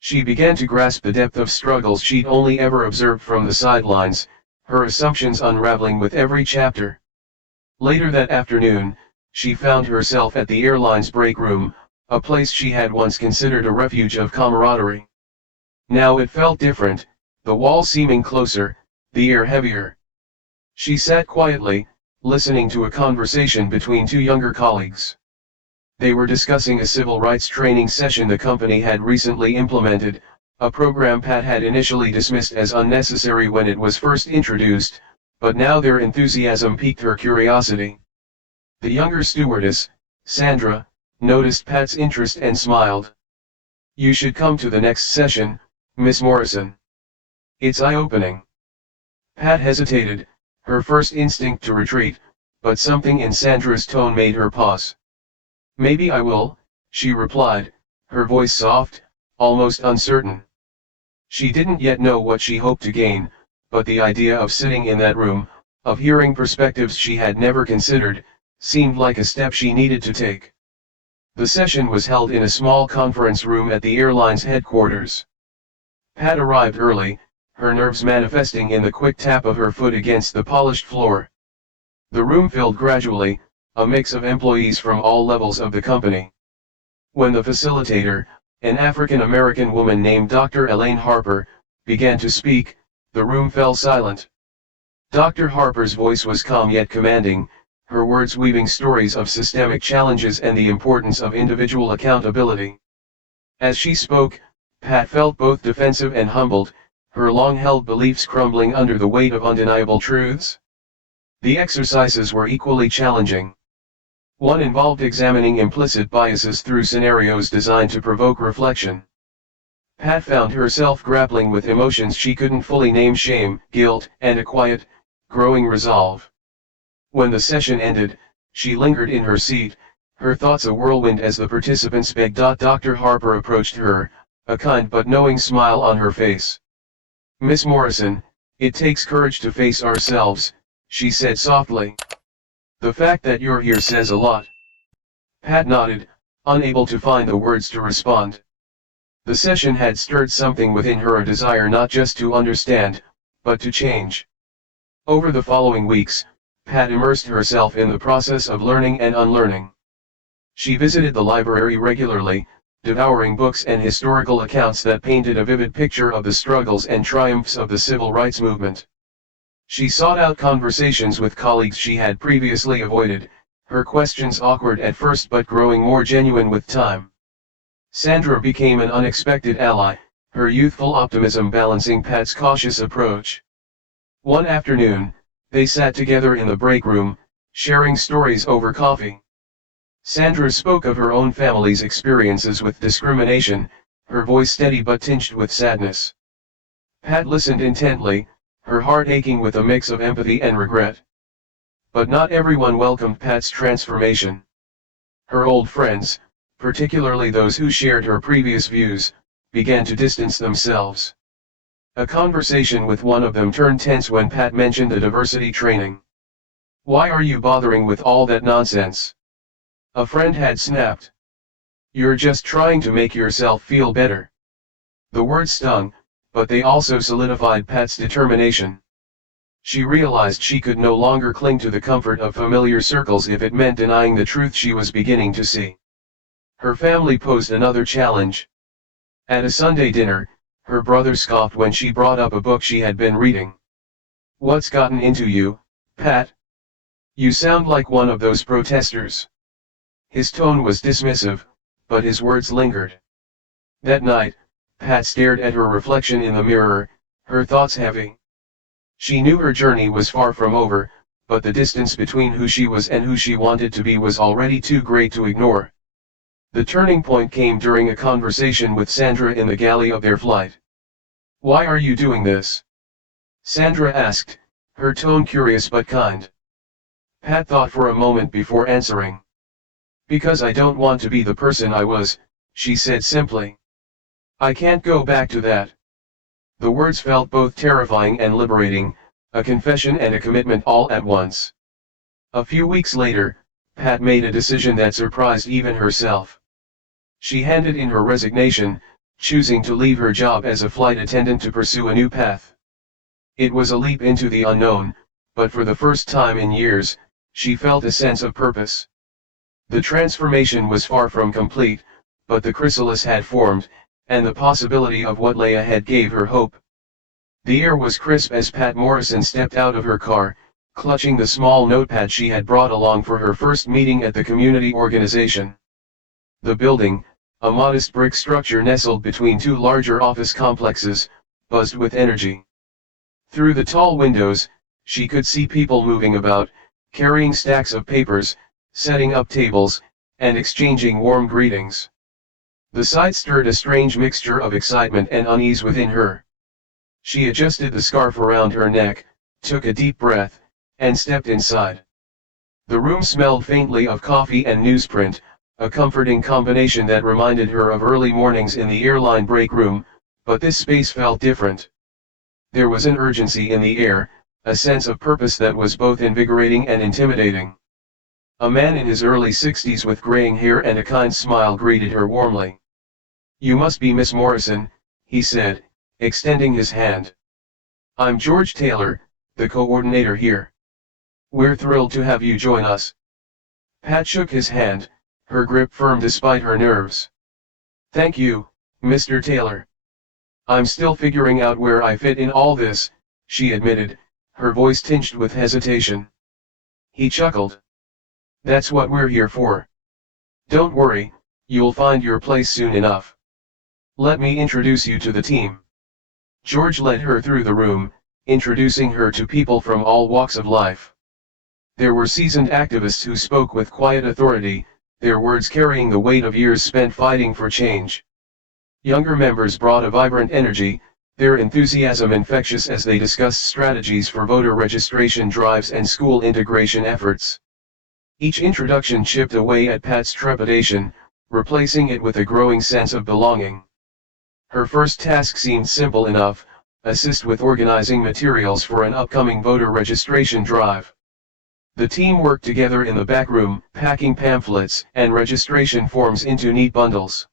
She began to grasp the depth of struggles she'd only ever observed from the sidelines, her assumptions unraveling with every chapter. Later that afternoon, she found herself at the airline's break room, a place she had once considered a refuge of camaraderie. Now it felt different, the walls seeming closer, the air heavier. She sat quietly, listening to a conversation between two younger colleagues. They were discussing a civil rights training session the company had recently implemented, a program Pat had initially dismissed as unnecessary when it was first introduced, but now their enthusiasm piqued her curiosity. The younger stewardess, Sandra, noticed Pat's interest and smiled. "You should come to the next session, Miss Morrison. It's eye-opening." Pat hesitated, her first instinct to retreat, but something in Sandra's tone made her pause. "Maybe I will," she replied, her voice soft, almost uncertain. She didn't yet know what she hoped to gain, but the idea of sitting in that room, of hearing perspectives she had never considered, seemed like a step she needed to take. The session was held in a small conference room at the airline's headquarters. Pat arrived early, her nerves manifesting in the quick tap of her foot against the polished floor. The room filled gradually, a mix of employees from all levels of the company. When the facilitator, an African-American woman named Dr. Elaine Harper, began to speak, the room fell silent. Dr. Harper's voice was calm yet commanding, her words weaving stories of systemic challenges and the importance of individual accountability. As she spoke, Pat felt both defensive and humbled, her long-held beliefs crumbling under the weight of undeniable truths. The exercises were equally challenging. One involved examining implicit biases through scenarios designed to provoke reflection. Pat found herself grappling with emotions she couldn't fully name: shame, guilt, and a quiet, growing resolve. When the session ended, she lingered in her seat, her thoughts a whirlwind as the participants begged. Dr. Harper approached her, a kind but knowing smile on her face. "Miss Morrison, it takes courage to face ourselves," she said softly. "The fact that you're here says a lot." Pat nodded, unable to find the words to respond. The session had stirred something within her, a desire not just to understand, but to change. Over the following weeks, Pat immersed herself in the process of learning and unlearning. She visited the library regularly, devouring books and historical accounts that painted a vivid picture of the struggles and triumphs of the civil rights movement. She sought out conversations with colleagues she had previously avoided, her questions awkward at first but growing more genuine with time. Sandra became an unexpected ally, her youthful optimism balancing Pat's cautious approach. One afternoon, they sat together in the break room, sharing stories over coffee. Sandra spoke of her own family's experiences with discrimination, her voice steady but tinged with sadness. Pat listened intently, her heart aching with a mix of empathy and regret. But not everyone welcomed Pat's transformation. Her old friends, particularly those who shared her previous views, began to distance themselves. A conversation with one of them turned tense when Pat mentioned the diversity training. "Why are you bothering with all that nonsense?" a friend had snapped. "You're just trying to make yourself feel better." The words stung, but they also solidified Pat's determination. She realized she could no longer cling to the comfort of familiar circles if it meant denying the truth she was beginning to see. Her family posed another challenge. At a Sunday dinner, her brother scoffed when she brought up a book she had been reading. "What's gotten into you, Pat? You sound like one of those protesters." His tone was dismissive, but his words lingered. That night, Pat stared at her reflection in the mirror, her thoughts heavy. She knew her journey was far from over, but the distance between who she was and who she wanted to be was already too great to ignore. The turning point came during a conversation with Sandra in the galley of their flight. "Why are you doing this?" Sandra asked, her tone curious but kind. Pat thought for a moment before answering. "Because I don't want to be the person I was," she said simply. "I can't go back to that." The words felt both terrifying and liberating, a confession and a commitment all at once. A few weeks later, Pat made a decision that surprised even herself. She handed in her resignation, choosing to leave her job as a flight attendant to pursue a new path. It was a leap into the unknown, but for the first time in years, she felt a sense of purpose. The transformation was far from complete, but the chrysalis had formed, and the possibility of what lay ahead gave her hope. The air was crisp as Pat Morrison stepped out of her car, clutching the small notepad she had brought along for her first meeting at the community organization. The building, a modest brick structure nestled between two larger office complexes, buzzed with energy. Through the tall windows, she could see people moving about, carrying stacks of papers, setting up tables, and exchanging warm greetings. The sight stirred a strange mixture of excitement and unease within her. She adjusted the scarf around her neck, took a deep breath, and stepped inside. The room smelled faintly of coffee and newsprint, a comforting combination that reminded her of early mornings in the airline break room, but this space felt different. There was an urgency in the air, a sense of purpose that was both invigorating and intimidating. A man in his early 60s with graying hair and a kind smile greeted her warmly. "You must be Miss Morrison," he said, extending his hand. "I'm George Taylor, the coordinator here. We're thrilled to have you join us." Pat shook his hand, her grip firm despite her nerves. "Thank you, Mr. Taylor. I'm still figuring out where I fit in all this," she admitted, her voice tinged with hesitation. He chuckled. "That's what we're here for. Don't worry, you'll find your place soon enough. Let me introduce you to the team." George led her through the room, introducing her to people from all walks of life. There were seasoned activists who spoke with quiet authority, their words carrying the weight of years spent fighting for change. Younger members brought a vibrant energy, their enthusiasm infectious as they discussed strategies for voter registration drives and school integration efforts. Each introduction chipped away at Pat's trepidation, replacing it with a growing sense of belonging. Her first task seemed simple enough: assist with organizing materials for an upcoming voter registration drive. The team worked together in the back room, packing pamphlets and registration forms into neat bundles.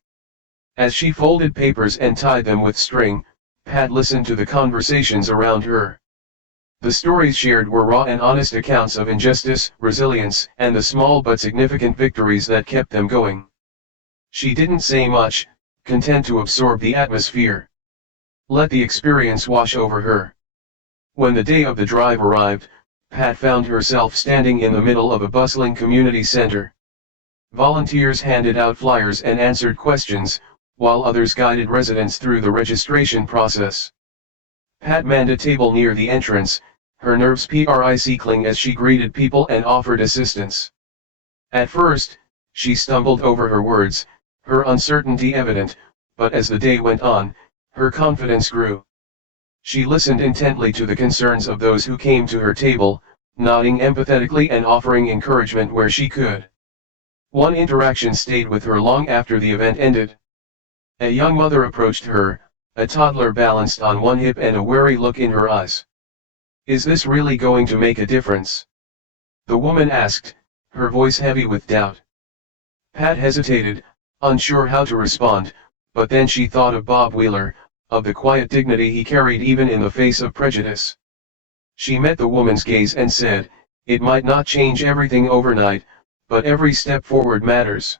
As she folded papers and tied them with string, Pat listened to the conversations around her. The stories shared were raw and honest accounts of injustice, resilience, and the small but significant victories that kept them going. She didn't say much, content to absorb the atmosphere. Let the experience wash over her. When the day of the drive arrived, Pat found herself standing in the middle of a bustling community center. Volunteers handed out flyers and answered questions, while others guided residents through the registration process. Pat manned a table near the entrance, her nerves prickling as she greeted people and offered assistance. At first, she stumbled over her words, her uncertainty evident, but as the day went on, her confidence grew. She listened intently to the concerns of those who came to her table, nodding empathetically and offering encouragement where she could. One interaction stayed with her long after the event ended. A young mother approached her, a toddler balanced on one hip and a wary look in her eyes. "Is this really going to make a difference?" the woman asked, her voice heavy with doubt. Pat hesitated, unsure how to respond, but then she thought of Bob Wheeler, of the quiet dignity he carried even in the face of prejudice. She met the woman's gaze and said, "It might not change everything overnight, but every step forward matters.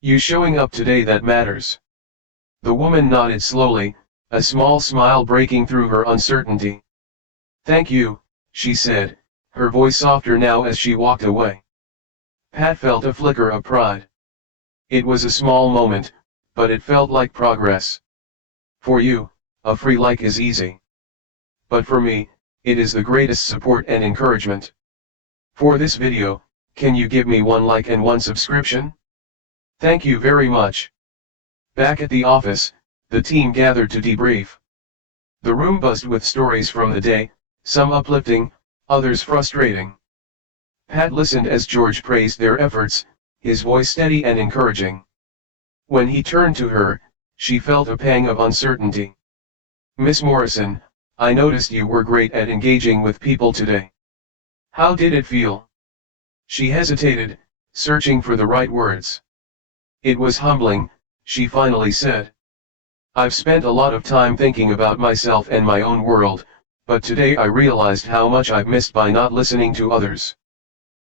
You showing up today that matters." The woman nodded slowly, a small smile breaking through her uncertainty. "Thank you," she said, her voice softer now as she walked away. Pat felt a flicker of pride. It was a small moment, but it felt like progress. For you, a free like is easy. But for me, it is the greatest support and encouragement. For this video, can you give me one like and one subscription? Thank you very much. Back at the office, the team gathered to debrief. The room buzzed with stories from the day, some uplifting, others frustrating. Pat listened as George praised their efforts, his voice steady and encouraging. When he turned to her, she felt a pang of uncertainty. "Miss Morrison, I noticed you were great at engaging with people today. How did it feel?" She hesitated, searching for the right words. "It was humbling," she finally said. "I've spent a lot of time thinking about myself and my own world, but today I realized how much I've missed by not listening to others.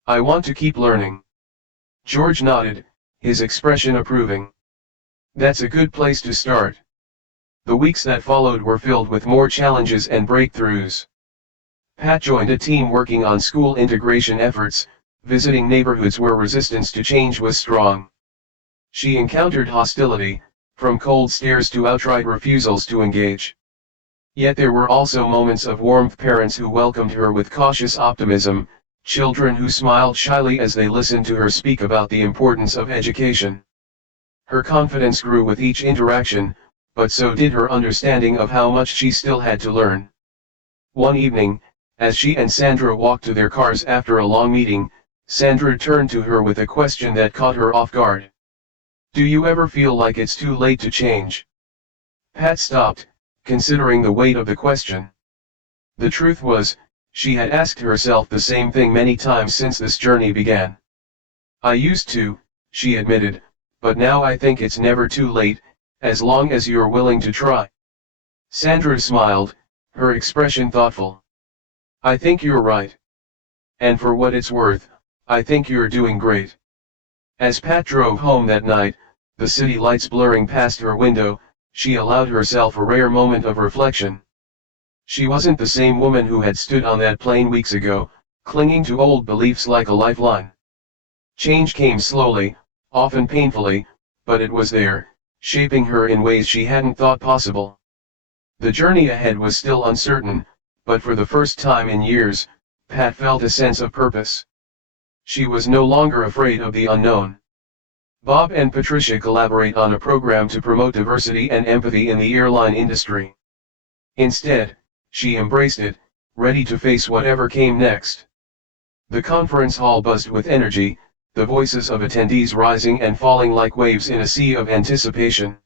I want to keep learning." George nodded, his expression approving. "That's a good place to start." The weeks that followed were filled with more challenges and breakthroughs. Pat joined a team working on school integration efforts, visiting neighborhoods where resistance to change was strong. She encountered hostility, from cold stares to outright refusals to engage. Yet there were also moments of warmth, parents who welcomed her with cautious optimism, children who smiled shyly as they listened to her speak about the importance of education. Her confidence grew with each interaction, but so did her understanding of how much she still had to learn. One evening, as she and Sandra walked to their cars after a long meeting, Sandra turned to her with a question that caught her off guard. "Do you ever feel like it's too late to change?" Pat stopped, considering the weight of the question. The truth was, she had asked herself the same thing many times since this journey began. "I used to," she admitted, "but now I think it's never too late, as long as you're willing to try." Sandra smiled, her expression thoughtful. "I think you're right. And for what it's worth, I think you're doing great." As Pat drove home that night, the city lights blurring past her window, she allowed herself a rare moment of reflection. She wasn't the same woman who had stood on that plane weeks ago, clinging to old beliefs like a lifeline. Change came slowly, often painfully, but it was there, shaping her in ways she hadn't thought possible. The journey ahead was still uncertain, but for the first time in years, Pat felt a sense of purpose. She was no longer afraid of the unknown. Bob and Patricia collaborate on a program to promote diversity and empathy in the airline industry. Instead, she embraced it, ready to face whatever came next. The conference hall buzzed with energy, the voices of attendees rising and falling like waves in a sea of anticipation.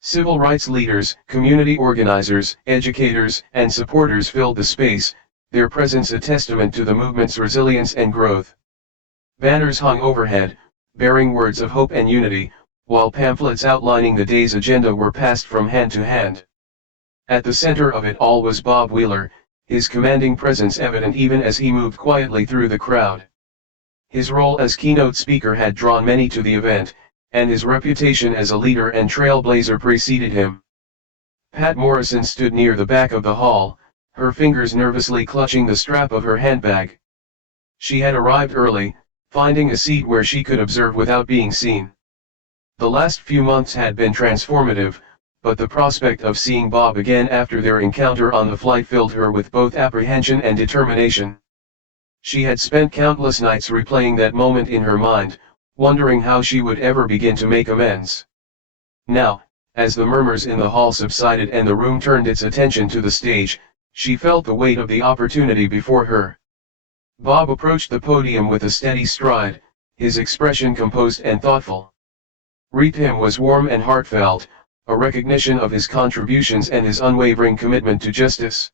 Civil rights leaders, community organizers, educators, and supporters filled the space, their presence a testament to the movement's resilience and growth. Banners hung overhead, bearing words of hope and unity, while pamphlets outlining the day's agenda were passed from hand to hand. At the center of it all was Bob Wheeler, his commanding presence evident even as he moved quietly through the crowd. His role as keynote speaker had drawn many to the event, and his reputation as a leader and trailblazer preceded him. Pat Morrison stood near the back of the hall, her fingers nervously clutching the strap of her handbag. She had arrived early, finding a seat where she could observe without being seen. The last few months had been transformative, but the prospect of seeing Bob again after their encounter on the flight filled her with both apprehension and determination. She had spent countless nights replaying that moment in her mind, wondering how she would ever begin to make amends. Now, as the murmurs in the hall subsided and the room turned its attention to the stage, she felt the weight of the opportunity before her. Bob approached the podium with a steady stride, his expression composed and thoughtful. Greeting him was warm and heartfelt, a recognition of his contributions and his unwavering commitment to justice.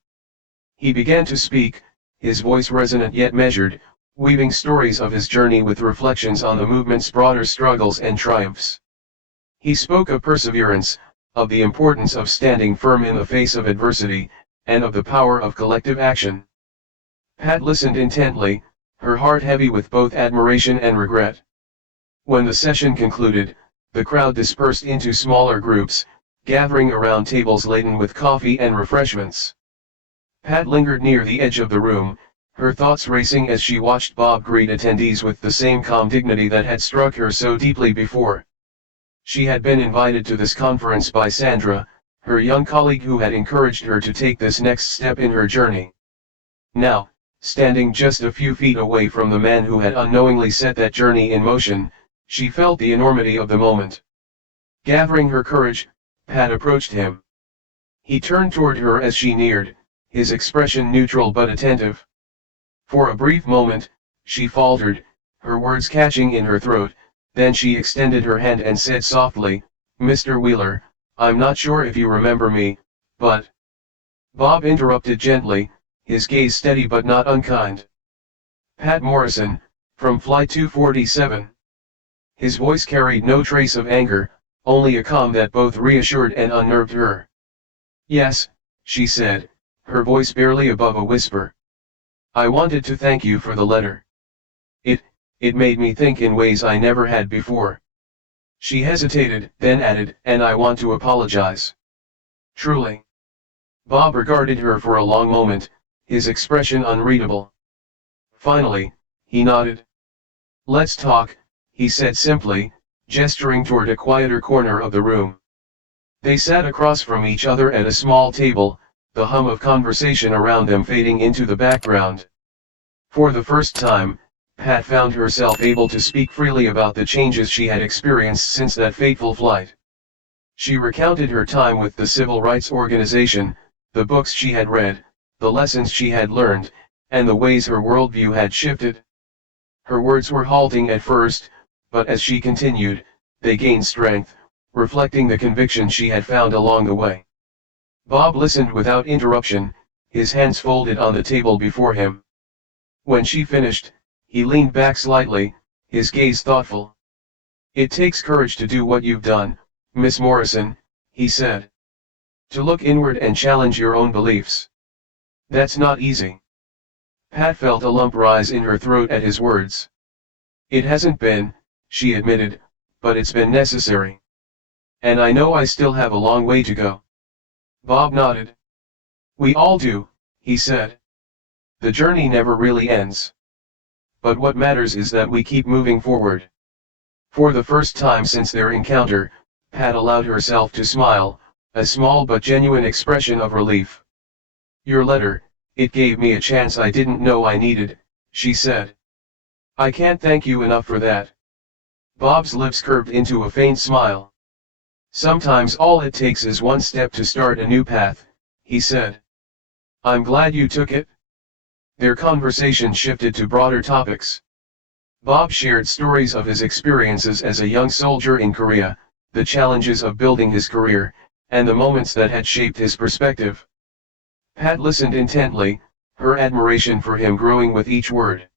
He began to speak, his voice resonant yet measured, weaving stories of his journey with reflections on the movement's broader struggles and triumphs. He spoke of perseverance, of the importance of standing firm in the face of adversity, and of the power of collective action. Pat listened intently, her heart heavy with both admiration and regret. When the session concluded, the crowd dispersed into smaller groups, gathering around tables laden with coffee and refreshments. Pat lingered near the edge of the room, her thoughts racing as she watched Bob greet attendees with the same calm dignity that had struck her so deeply before. She had been invited to this conference by Sandra, her young colleague who had encouraged her to take this next step in her journey. Now, standing just a few feet away from the man who had unknowingly set that journey in motion, she felt the enormity of the moment. Gathering her courage, Pat approached him. He turned toward her as she neared, his expression neutral but attentive. For a brief moment, she faltered, her words catching in her throat, then she extended her hand and said softly, "Mr. Wheeler, I'm not sure if you remember me, but—" Bob interrupted gently, his gaze steady but not unkind. "Pat Morrison, from Flight 247. His voice carried no trace of anger, only a calm that both reassured and unnerved her. "Yes," she said, her voice barely above a whisper. "I wanted to thank you for the letter. It made me think in ways I never had before." She hesitated, then added, "And I want to apologize. Truly." Bob regarded her for a long moment, his expression unreadable. Finally, he nodded. "Let's talk," he said simply, gesturing toward a quieter corner of the room. They sat across from each other at a small table, the hum of conversation around them fading into the background. For the first time, Pat found herself able to speak freely about the changes she had experienced since that fateful flight. She recounted her time with the civil rights organization, the books she had read, the lessons she had learned, and the ways her worldview had shifted. Her words were halting at first, but as she continued, they gained strength, reflecting the conviction she had found along the way. Bob listened without interruption, his hands folded on the table before him. When she finished, he leaned back slightly, his gaze thoughtful. "It takes courage to do what you've done, Miss Morrison," he said. "To look inward and challenge your own beliefs. That's not easy." Pat felt a lump rise in her throat at his words. "It hasn't been," she admitted, "but it's been necessary. And I know I still have a long way to go." Bob nodded. "We all do," he said. "The journey never really ends. But what matters is that we keep moving forward." For the first time since their encounter, Pat allowed herself to smile, a small but genuine expression of relief. "Your letter, it gave me a chance I didn't know I needed," she said. "I can't thank you enough for that." Bob's lips curved into a faint smile. "Sometimes all it takes is one step to start a new path," he said. "I'm glad you took it." Their conversation shifted to broader topics. Bob shared stories of his experiences as a young soldier in Korea, the challenges of building his career, and the moments that had shaped his perspective. Pat listened intently, her admiration for him growing with each word.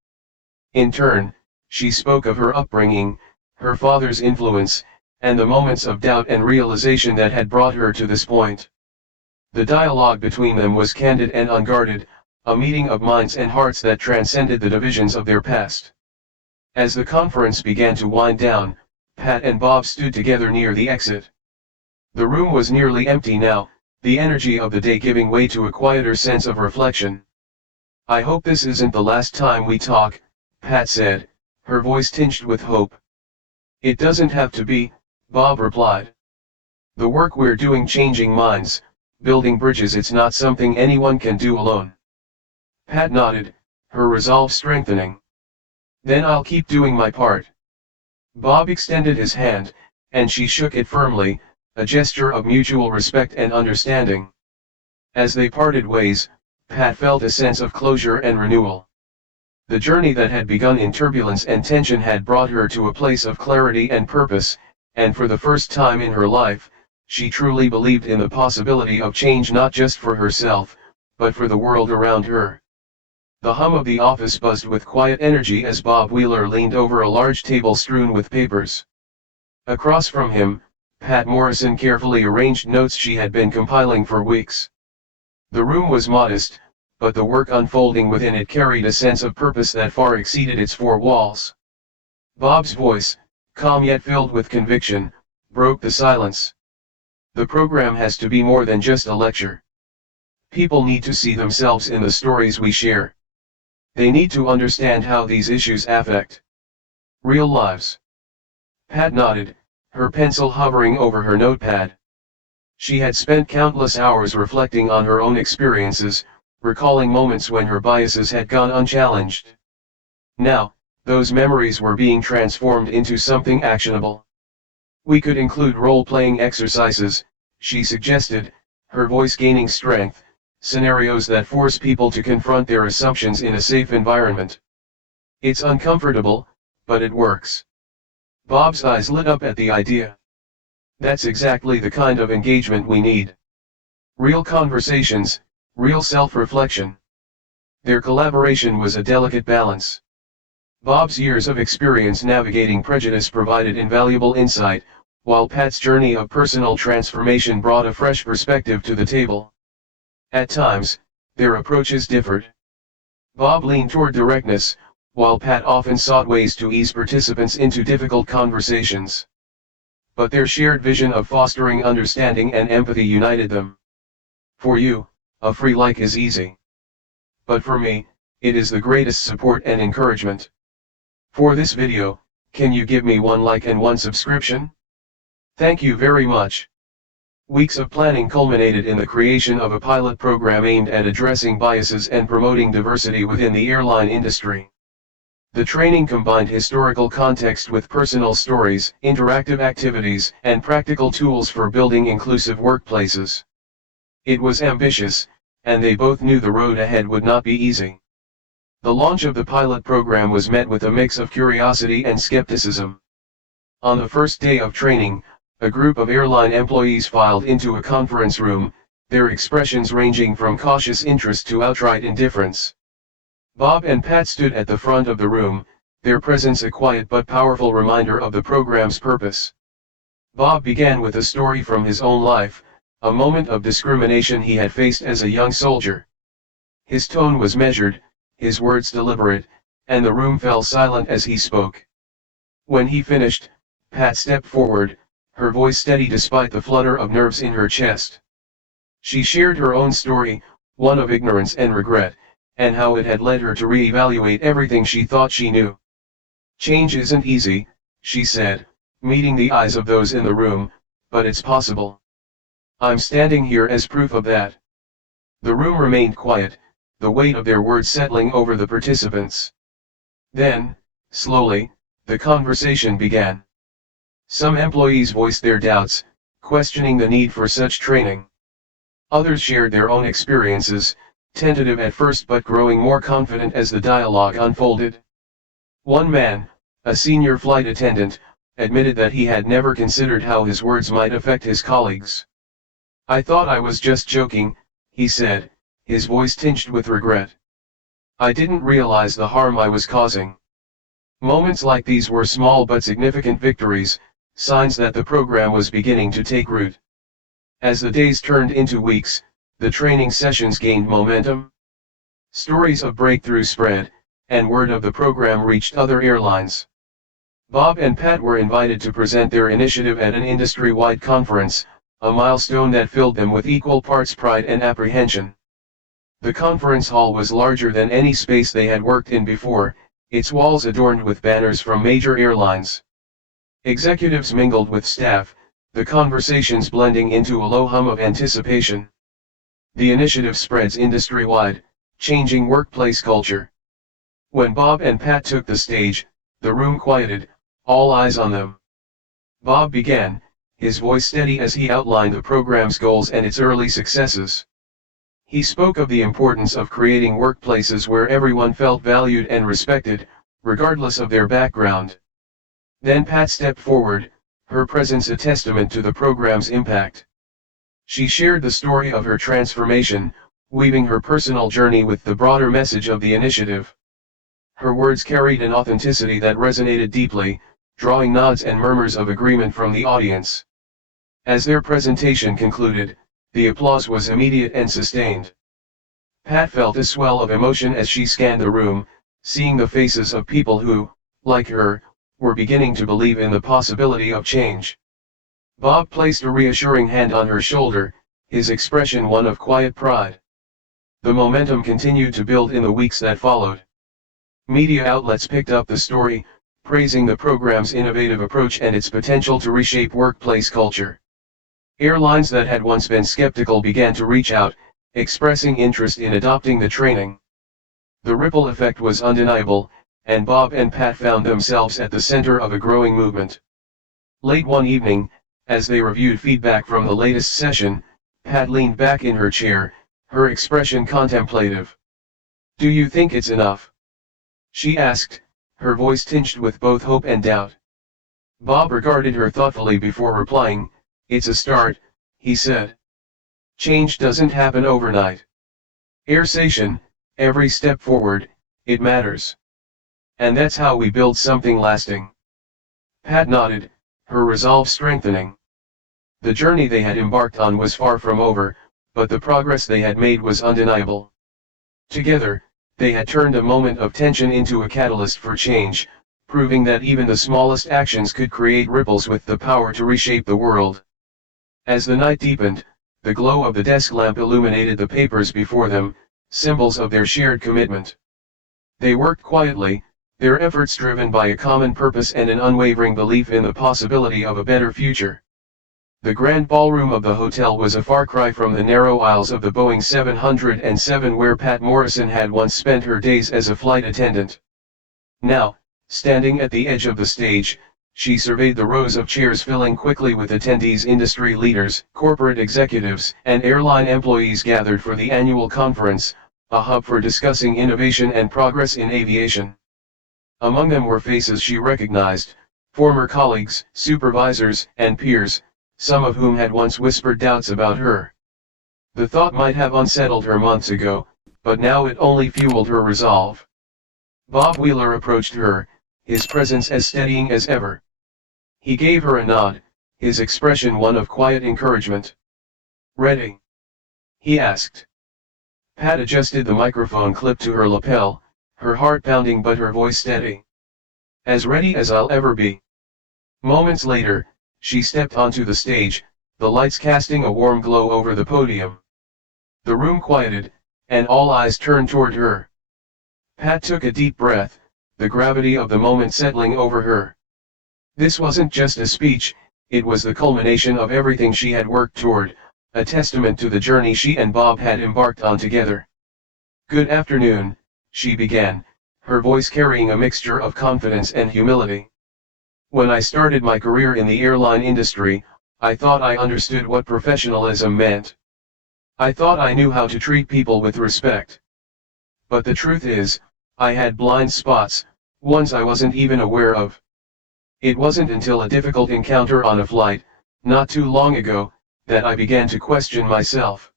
In turn, she spoke of her upbringing, her father's influence, and the moments of doubt and realization that had brought her to this point. The dialogue between them was candid and unguarded, a meeting of minds and hearts that transcended the divisions of their past. As the conference began to wind down, Pat and Bob stood together near the exit. The room was nearly empty now, the energy of the day giving way to a quieter sense of reflection. "I hope this isn't the last time we talk," Pat said, her voice tinged with hope. "It doesn't have to be," Bob replied. The work we're doing changing minds, building bridges, it's not something anyone can do alone. Pat nodded, her resolve strengthening. Then I'll keep doing my part. Bob extended his hand, and she shook it firmly, a gesture of mutual respect and understanding. As they parted ways, Pat felt a sense of closure and renewal. The journey that had begun in turbulence and tension had brought her to a place of clarity and purpose, and for the first time in her life, she truly believed in the possibility of change, not just for herself, but for the world around her. The hum of the office buzzed with quiet energy as Bob Wheeler leaned over a large table strewn with papers. Across from him, Pat Morrison carefully arranged notes she had been compiling for weeks. The room was modest, but the work unfolding within it carried a sense of purpose that far exceeded its four walls. Bob's voice, calm yet filled with conviction, broke the silence. The program has to be more than just a lecture. People need to see themselves in the stories we share. They need to understand how these issues affect real lives. Pat nodded, her pencil hovering over her notepad. She had spent countless hours reflecting on her own experiences, recalling moments when her biases had gone unchallenged. Now, those memories were being transformed into something actionable. We could include role-playing exercises, she suggested, her voice gaining strength, scenarios that force people to confront their assumptions in a safe environment. It's uncomfortable, but it works. Bob's eyes lit up at the idea. That's exactly the kind of engagement we need. Real conversations, real self-reflection. Their collaboration was a delicate balance. Bob's years of experience navigating prejudice provided invaluable insight, while Pat's journey of personal transformation brought a fresh perspective to the table. At times, their approaches differed. Bob leaned toward directness, while Pat often sought ways to ease participants into difficult conversations. But their shared vision of fostering understanding and empathy united them. For you, a free like is easy. But for me, it is the greatest support and encouragement. For this video, can you give me one like and one subscription? Thank you very much. Weeks of planning culminated in the creation of a pilot program aimed at addressing biases and promoting diversity within the airline industry. The training combined historical context with personal stories, interactive activities, and practical tools for building inclusive workplaces. It was ambitious, and they both knew the road ahead would not be easy. The launch of the pilot program was met with a mix of curiosity and skepticism. On the first day of training, a group of airline employees filed into a conference room, their expressions ranging from cautious interest to outright indifference. Bob and Pat stood at the front of the room, their presence a quiet but powerful reminder of the program's purpose. Bob began with a story from his own life, a moment of discrimination he had faced as a young soldier. His tone was measured, his words deliberate, and the room fell silent as he spoke. When he finished, Pat stepped forward, her voice steady despite the flutter of nerves in her chest. She shared her own story, one of ignorance and regret, and how it had led her to re-evaluate everything she thought she knew. Change isn't easy, she said, meeting the eyes of those in the room, but it's possible. I'm standing here as proof of that. The room remained quiet, the weight of their words settling over the participants. Then, slowly, the conversation began. Some employees voiced their doubts, questioning the need for such training. Others shared their own experiences, tentative at first but growing more confident as the dialogue unfolded. One man, a senior flight attendant, admitted that he had never considered how his words might affect his colleagues. I thought I was just joking, he said, his voice tinged with regret. I didn't realize the harm I was causing. Moments like these were small but significant victories, signs that the program was beginning to take root. As the days turned into weeks, the training sessions gained momentum. Stories of breakthrough spread, and word of the program reached other airlines. Bob and Pat were invited to present their initiative at an industry-wide conference, a milestone that filled them with equal parts pride and apprehension. The conference hall was larger than any space they had worked in before, its walls adorned with banners from major airlines. Executives mingled with staff, the conversations blending into a low hum of anticipation. The initiative spreads industry-wide, changing workplace culture. When Bob and Pat took the stage, the room quieted, all eyes on them. Bob began, his voice steady as he outlined the program's goals and its early successes. He spoke of the importance of creating workplaces where everyone felt valued and respected, regardless of their background. Then Pat stepped forward, her presence a testament to the program's impact. She shared the story of her transformation, weaving her personal journey with the broader message of the initiative. Her words carried an authenticity that resonated deeply, drawing nods and murmurs of agreement from the audience. As their presentation concluded, the applause was immediate and sustained. Pat felt a swell of emotion as she scanned the room, seeing the faces of people who, like her, were beginning to believe in the possibility of change. Bob placed a reassuring hand on her shoulder, his expression one of quiet pride. The momentum continued to build in the weeks that followed. Media outlets picked up the story, praising the program's innovative approach and its potential to reshape workplace culture. Airlines that had once been skeptical began to reach out, expressing interest in adopting the training. The ripple effect was undeniable, and Bob and Pat found themselves at the center of a growing movement. Late one evening, as they reviewed feedback from the latest session, Pat leaned back in her chair, her expression contemplative. "Do you think it's enough?" she asked, her voice tinged with both hope and doubt. Bob regarded her thoughtfully before replying. "It's a start," he said. "Change doesn't happen overnight. Ersation, every step forward, it matters. And that's how we build something lasting." Pat nodded, her resolve strengthening. The journey they had embarked on was far from over, but the progress they had made was undeniable. Together, they had turned a moment of tension into a catalyst for change, proving that even the smallest actions could create ripples with the power to reshape the world. As the night deepened, the glow of the desk lamp illuminated the papers before them, symbols of their shared commitment. They worked quietly, their efforts driven by a common purpose and an unwavering belief in the possibility of a better future. The grand ballroom of the hotel was a far cry from the narrow aisles of the Boeing 707 where Pat Morrison had once spent her days as a flight attendant. Now, standing at the edge of the stage, she surveyed the rows of chairs filling quickly with attendees, industry leaders, corporate executives, and airline employees gathered for the annual conference, a hub for discussing innovation and progress in aviation. Among them were faces she recognized, former colleagues, supervisors, and peers, some of whom had once whispered doubts about her. The thought might have unsettled her months ago, but now it only fueled her resolve. Bob Wheeler approached her, his presence as steadying as ever. He gave her a nod, his expression one of quiet encouragement. "Ready?" he asked. Pat adjusted the microphone clip to her lapel, her heart pounding but her voice steady. "As ready as I'll ever be." Moments later, she stepped onto the stage, the lights casting a warm glow over the podium. The room quieted, and all eyes turned toward her. Pat took a deep breath, the gravity of the moment settling over her. This wasn't just a speech, it was the culmination of everything she had worked toward, a testament to the journey she and Bob had embarked on together. "Good afternoon," she began, her voice carrying a mixture of confidence and humility. "When I started my career in the airline industry, I thought I understood what professionalism meant. I thought I knew how to treat people with respect. But the truth is, I had blind spots, ones I wasn't even aware of. It wasn't until a difficult encounter on a flight, not too long ago, that I began to question myself.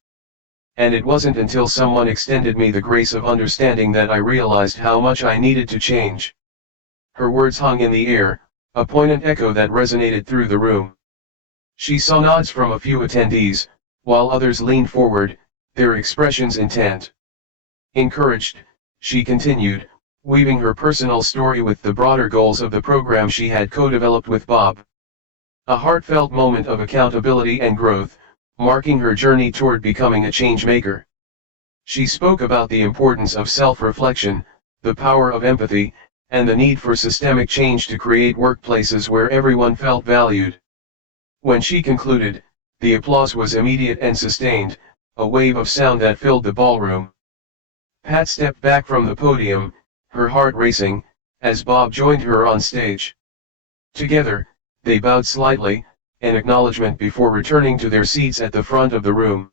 And it wasn't until someone extended me the grace of understanding that I realized how much I needed to change." Her words hung in the air, a poignant echo that resonated through the room. She saw nods from a few attendees, while others leaned forward, their expressions intent. Encouraged, she continued, weaving her personal story with the broader goals of the program she had co-developed with Bob. A heartfelt moment of accountability and growth, marking her journey toward becoming a change maker. She spoke about the importance of self-reflection, the power of empathy, and the need for systemic change to create workplaces where everyone felt valued. When she concluded, the applause was immediate and sustained, a wave of sound that filled the ballroom. Pat stepped back from the podium, her heart racing, as Bob joined her on stage. Together, they bowed slightly, an acknowledgement before returning to their seats at the front of the room.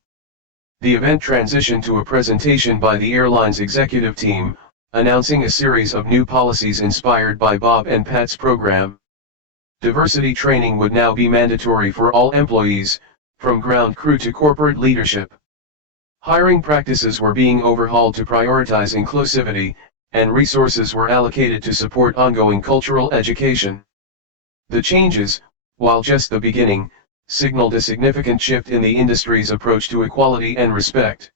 The event transitioned to a presentation by the airline's executive team, announcing a series of new policies inspired by Bob and Pat's program. Diversity training would now be mandatory for all employees, from ground crew to corporate leadership. Hiring practices were being overhauled to prioritize inclusivity, and resources were allocated to support ongoing cultural education. The changes, while just the beginning, signaled a significant shift in the industry's approach to equality and respect.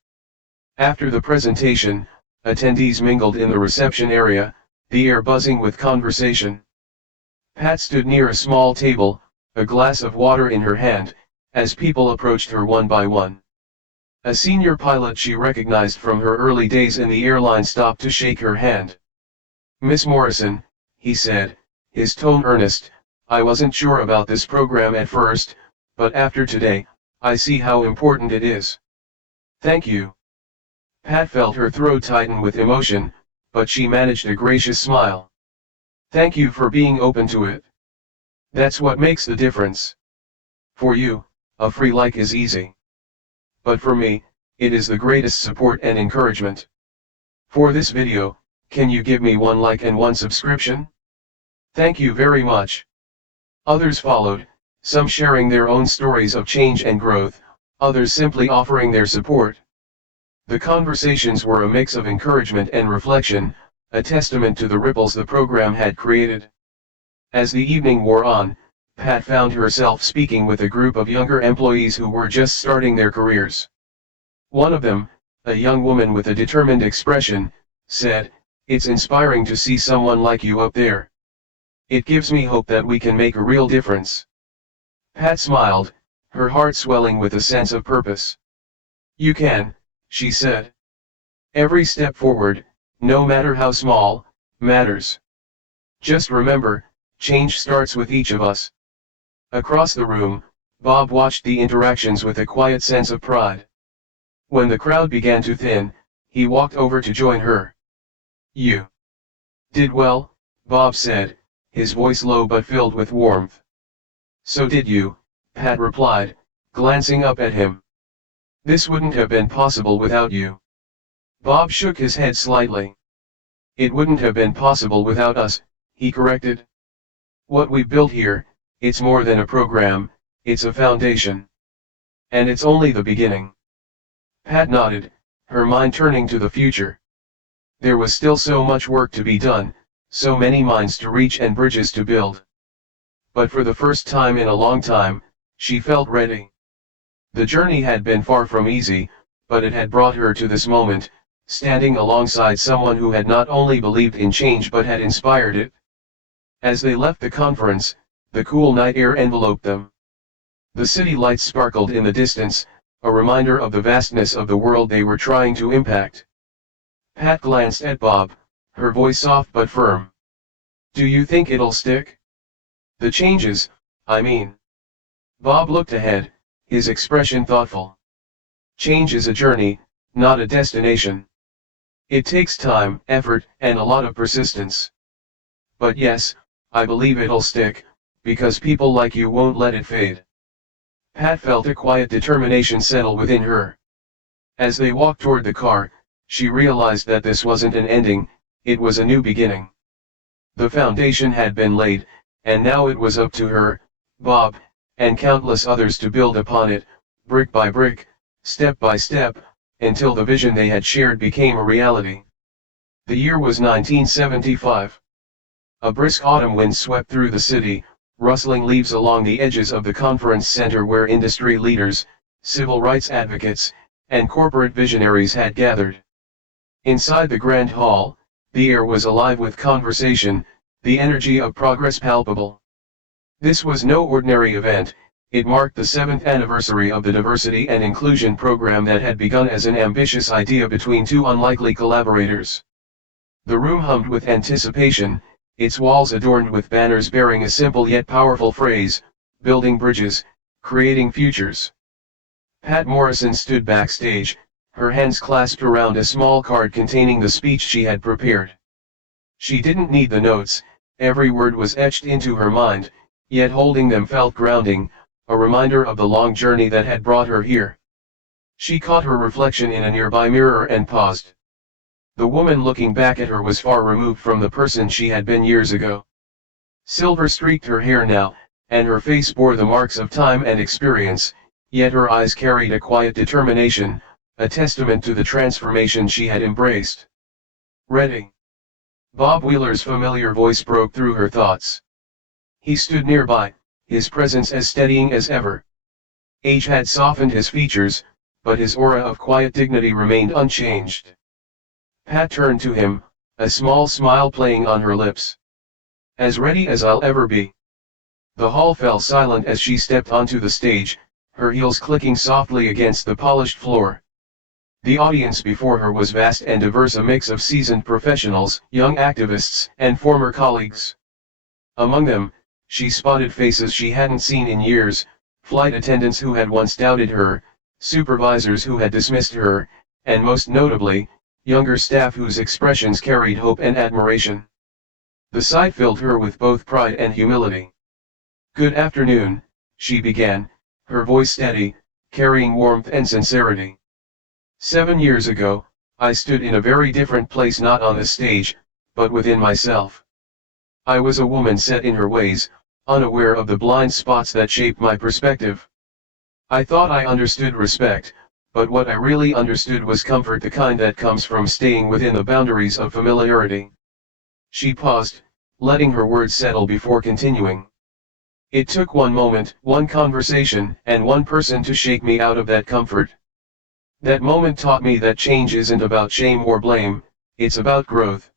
After the presentation, attendees mingled in the reception area, the air buzzing with conversation. Pat stood near a small table, a glass of water in her hand, as people approached her one by one. A senior pilot she recognized from her early days in the airline stopped to shake her hand. "Miss Morrison," he said, his tone earnest, "I wasn't sure about this program at first, but after today, I see how important it is. Thank you." Pat felt her throat tighten with emotion, but she managed a gracious smile. "Thank you for being open to it. That's what makes the difference. For you, a free like is easy. But for me, it is the greatest support and encouragement. For this video, can you give me 1 like and 1 subscription? Thank you very much." Others followed, some sharing their own stories of change and growth, others simply offering their support. The conversations were a mix of encouragement and reflection, a testament to the ripples the program had created. As the evening wore on, Pat found herself speaking with a group of younger employees who were just starting their careers. One of them, a young woman with a determined expression, said, "It's inspiring to see someone like you up there. It gives me hope that we can make a real difference." Pat smiled, her heart swelling with a sense of purpose. "You can," she said. "Every step forward, no matter how small, matters. Just remember, change starts with each of us." Across the room, Bob watched the interactions with a quiet sense of pride. When the crowd began to thin, he walked over to join her. "You did well," Bob said, his voice low but filled with warmth. "So did you," Pat replied, glancing up at him. "This wouldn't have been possible without you." Bob shook his head slightly. "It wouldn't have been possible without us," he corrected. "What we built here, it's more than a program, it's a foundation. And it's only the beginning." Pat nodded, her mind turning to the future. There was still so much work to be done, so many minds to reach and bridges to build. But for the first time in a long time, she felt ready. The journey had been far from easy, but it had brought her to this moment, standing alongside someone who had not only believed in change but had inspired it. As they left the conference, the cool night air enveloped them. The city lights sparkled in the distance, a reminder of the vastness of the world they were trying to impact. Pat glanced at Bob, her voice soft but firm. "Do you think it'll stick? The changes, I mean." Bob looked ahead, his expression thoughtful. "Change is a journey, not a destination. It takes time, effort, and a lot of persistence. But yes, I believe it'll stick, because people like you won't let it fade." Pat felt a quiet determination settle within her. As they walked toward the car, she realized that this wasn't an ending, it was a new beginning. The foundation had been laid, and now it was up to her, Bob, and countless others to build upon it, brick by brick, step by step, until the vision they had shared became a reality. The year was 1975. A brisk autumn wind swept through the city, rustling leaves along the edges of the conference center where industry leaders, civil rights advocates, and corporate visionaries had gathered. Inside the grand hall, the air was alive with conversation, the energy of progress palpable. This was no ordinary event, it marked the 7th anniversary of the Diversity and Inclusion program that had begun as an ambitious idea between two unlikely collaborators. The room hummed with anticipation, its walls adorned with banners bearing a simple yet powerful phrase, "Building bridges, Creating futures. Pat Morrison stood backstage, her hands clasped around a small card containing the speech she had prepared. She didn't need the notes, every word was etched into her mind, yet holding them felt grounding, a reminder of the long journey that had brought her here. She caught her reflection in a nearby mirror and paused. The woman looking back at her was far removed from the person she had been years ago. Silver streaked her hair now, and her face bore the marks of time and experience, yet her eyes carried a quiet determination, a testament to the transformation she had embraced. Ready? Bob Wheeler's familiar voice broke through her thoughts. He stood nearby, his presence as steadying as ever. Age had softened his features, but his aura of quiet dignity remained unchanged. Pat turned to him, a small smile playing on her lips. As ready as I'll ever be. The hall fell silent as she stepped onto the stage, her heels clicking softly against the polished floor. The audience before her was vast and diverse, a mix of seasoned professionals, young activists, and former colleagues. Among them, she spotted faces she hadn't seen in years, flight attendants who had once doubted her, supervisors who had dismissed her, and most notably, younger staff whose expressions carried hope and admiration. The sight filled her with both pride and humility. "Good afternoon," she began, her voice steady, carrying warmth and sincerity. 7 years ago, I stood in a very different place, not on the stage, but within myself. I was a woman set in her ways, unaware of the blind spots that shaped my perspective. I thought I understood respect, but what I really understood was comfort, the kind that comes from staying within the boundaries of familiarity. She paused, letting her words settle before continuing. It took one moment, one conversation, and one person to shake me out of that comfort. That moment taught me that change isn't about shame or blame, it's about growth.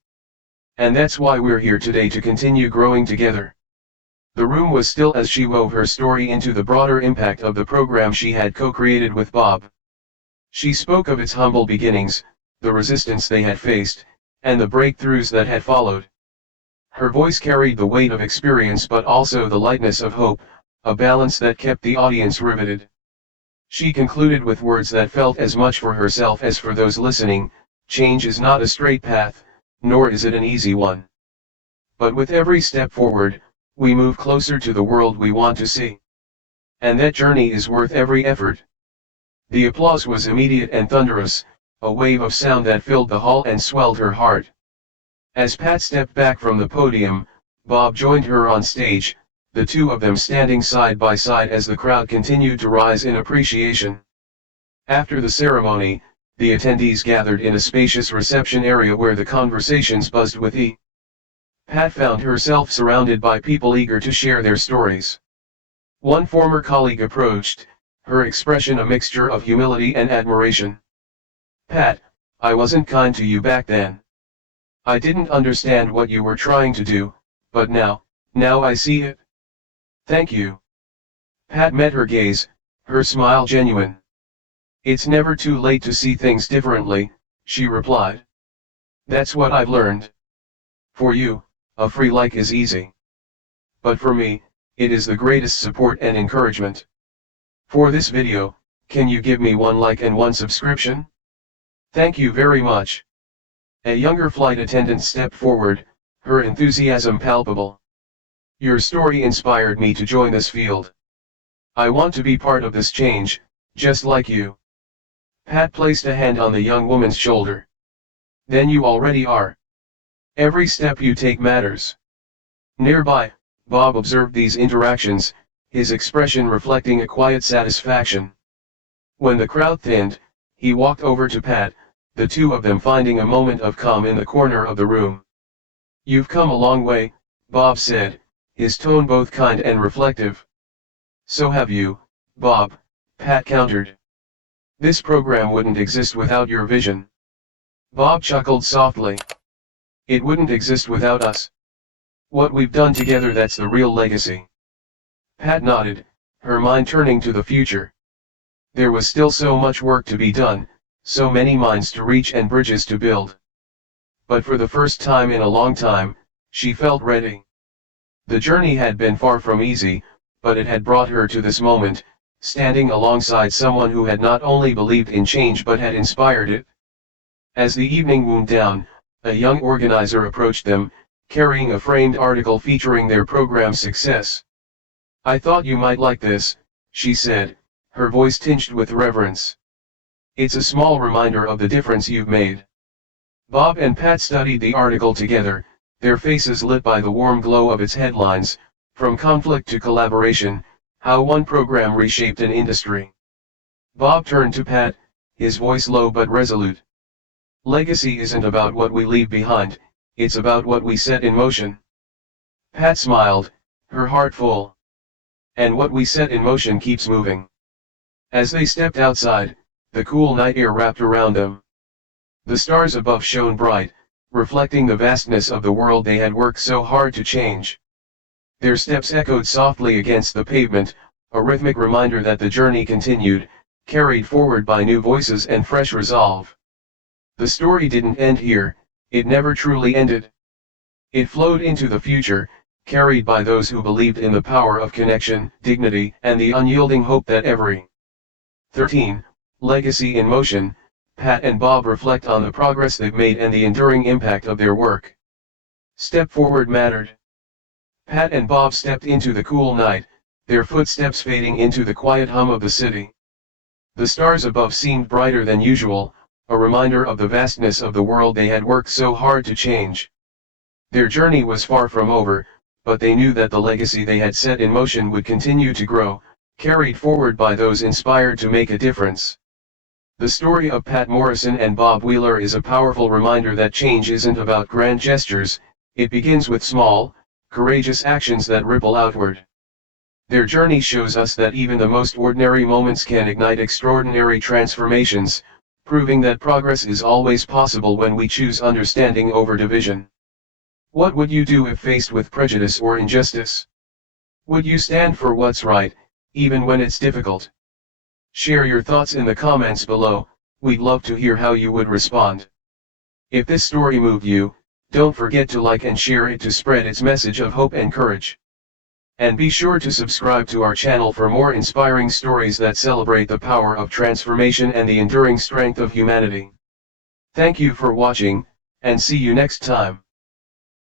And that's why we're here today, to continue growing together. The room was still as she wove her story into the broader impact of the program she had co-created with Bob. She spoke of its humble beginnings, the resistance they had faced, and the breakthroughs that had followed. Her voice carried the weight of experience but also the lightness of hope, a balance that kept the audience riveted. She concluded with words that felt as much for herself as for those listening: change is not a straight path, nor is it an easy one. But with every step forward, we move closer to the world we want to see. And that journey is worth every effort. The applause was immediate and thunderous, a wave of sound that filled the hall and swelled her heart. As Pat stepped back from the podium, Bob joined her on stage, the two of them standing side by side as the crowd continued to rise in appreciation. After the ceremony, the attendees gathered in a spacious reception area where the conversations buzzed with ease. Pat found herself surrounded by people eager to share their stories. One former colleague approached, her expression a mixture of humility and admiration. "Pat, I wasn't kind to you back then. I didn't understand what you were trying to do, but now I see it. Thank you." Pat met her gaze, her smile genuine. "It's never too late to see things differently," she replied. "That's what I've learned. For you, a free like is easy. But for me, it is the greatest support and encouragement. For this video, can you give me 1 like and 1 subscription? Thank you very much." A younger flight attendant stepped forward, her enthusiasm palpable. "Your story inspired me to join this field. I want to be part of this change, just like you." Pat placed a hand on the young woman's shoulder. "Then you already are. Every step you take matters." Nearby, Bob observed these interactions, his expression reflecting a quiet satisfaction. When the crowd thinned, he walked over to Pat, the two of them finding a moment of calm in the corner of the room. "You've come a long way," Bob said, his tone both kind and reflective. "So have you, Bob," Pat countered. "This program wouldn't exist without your vision." Bob chuckled softly. "It wouldn't exist without us. What we've done together, that's the real legacy." Pat nodded, her mind turning to the future. There was still so much work to be done, so many minds to reach and bridges to build. But for the first time in a long time, she felt ready. The journey had been far from easy, but it had brought her to this moment, standing alongside someone who had not only believed in change but had inspired it. As the evening wound down, a young organizer approached them, carrying a framed article featuring their program's success. "I thought you might like this," she said, her voice tinged with reverence. "It's a small reminder of the difference you've made." Bob and Pat studied the article together, their faces lit by the warm glow of its headlines, "From Conflict to Collaboration, How One Program Reshaped an Industry." Bob turned to Pat, his voice low but resolute. "Legacy isn't about what we leave behind, it's about what we set in motion." Pat smiled, her heart full. "And what we set in motion keeps moving." As they stepped outside, the cool night air wrapped around them. The stars above shone bright, reflecting the vastness of the world they had worked so hard to change. Their steps echoed softly against the pavement, a rhythmic reminder that the journey continued, carried forward by new voices and fresh resolve. The story didn't end here, it never truly ended. It flowed into the future, carried by those who believed in the power of connection, dignity, and the unyielding hope that every 13. Legacy in motion. Pat and Bob reflect on the progress they've made and the enduring impact of their work. Step forward mattered. Pat and Bob stepped into the cool night, their footsteps fading into the quiet hum of the city. The stars above seemed brighter than usual, a reminder of the vastness of the world they had worked so hard to change. Their journey was far from over, but they knew that the legacy they had set in motion would continue to grow, carried forward by those inspired to make a difference. The story of Pat Morrison and Bob Wheeler is a powerful reminder that change isn't about grand gestures, it begins with small, courageous actions that ripple outward. Their journey shows us that even the most ordinary moments can ignite extraordinary transformations, proving that progress is always possible when we choose understanding over division. What would you do if faced with prejudice or injustice? Would you stand for what's right, even when it's difficult? Share your thoughts in the comments below, we'd love to hear how you would respond. If this story moved you, don't forget to like and share it to spread its message of hope and courage. And be sure to subscribe to our channel for more inspiring stories that celebrate the power of transformation and the enduring strength of humanity. Thank you for watching, and see you next time.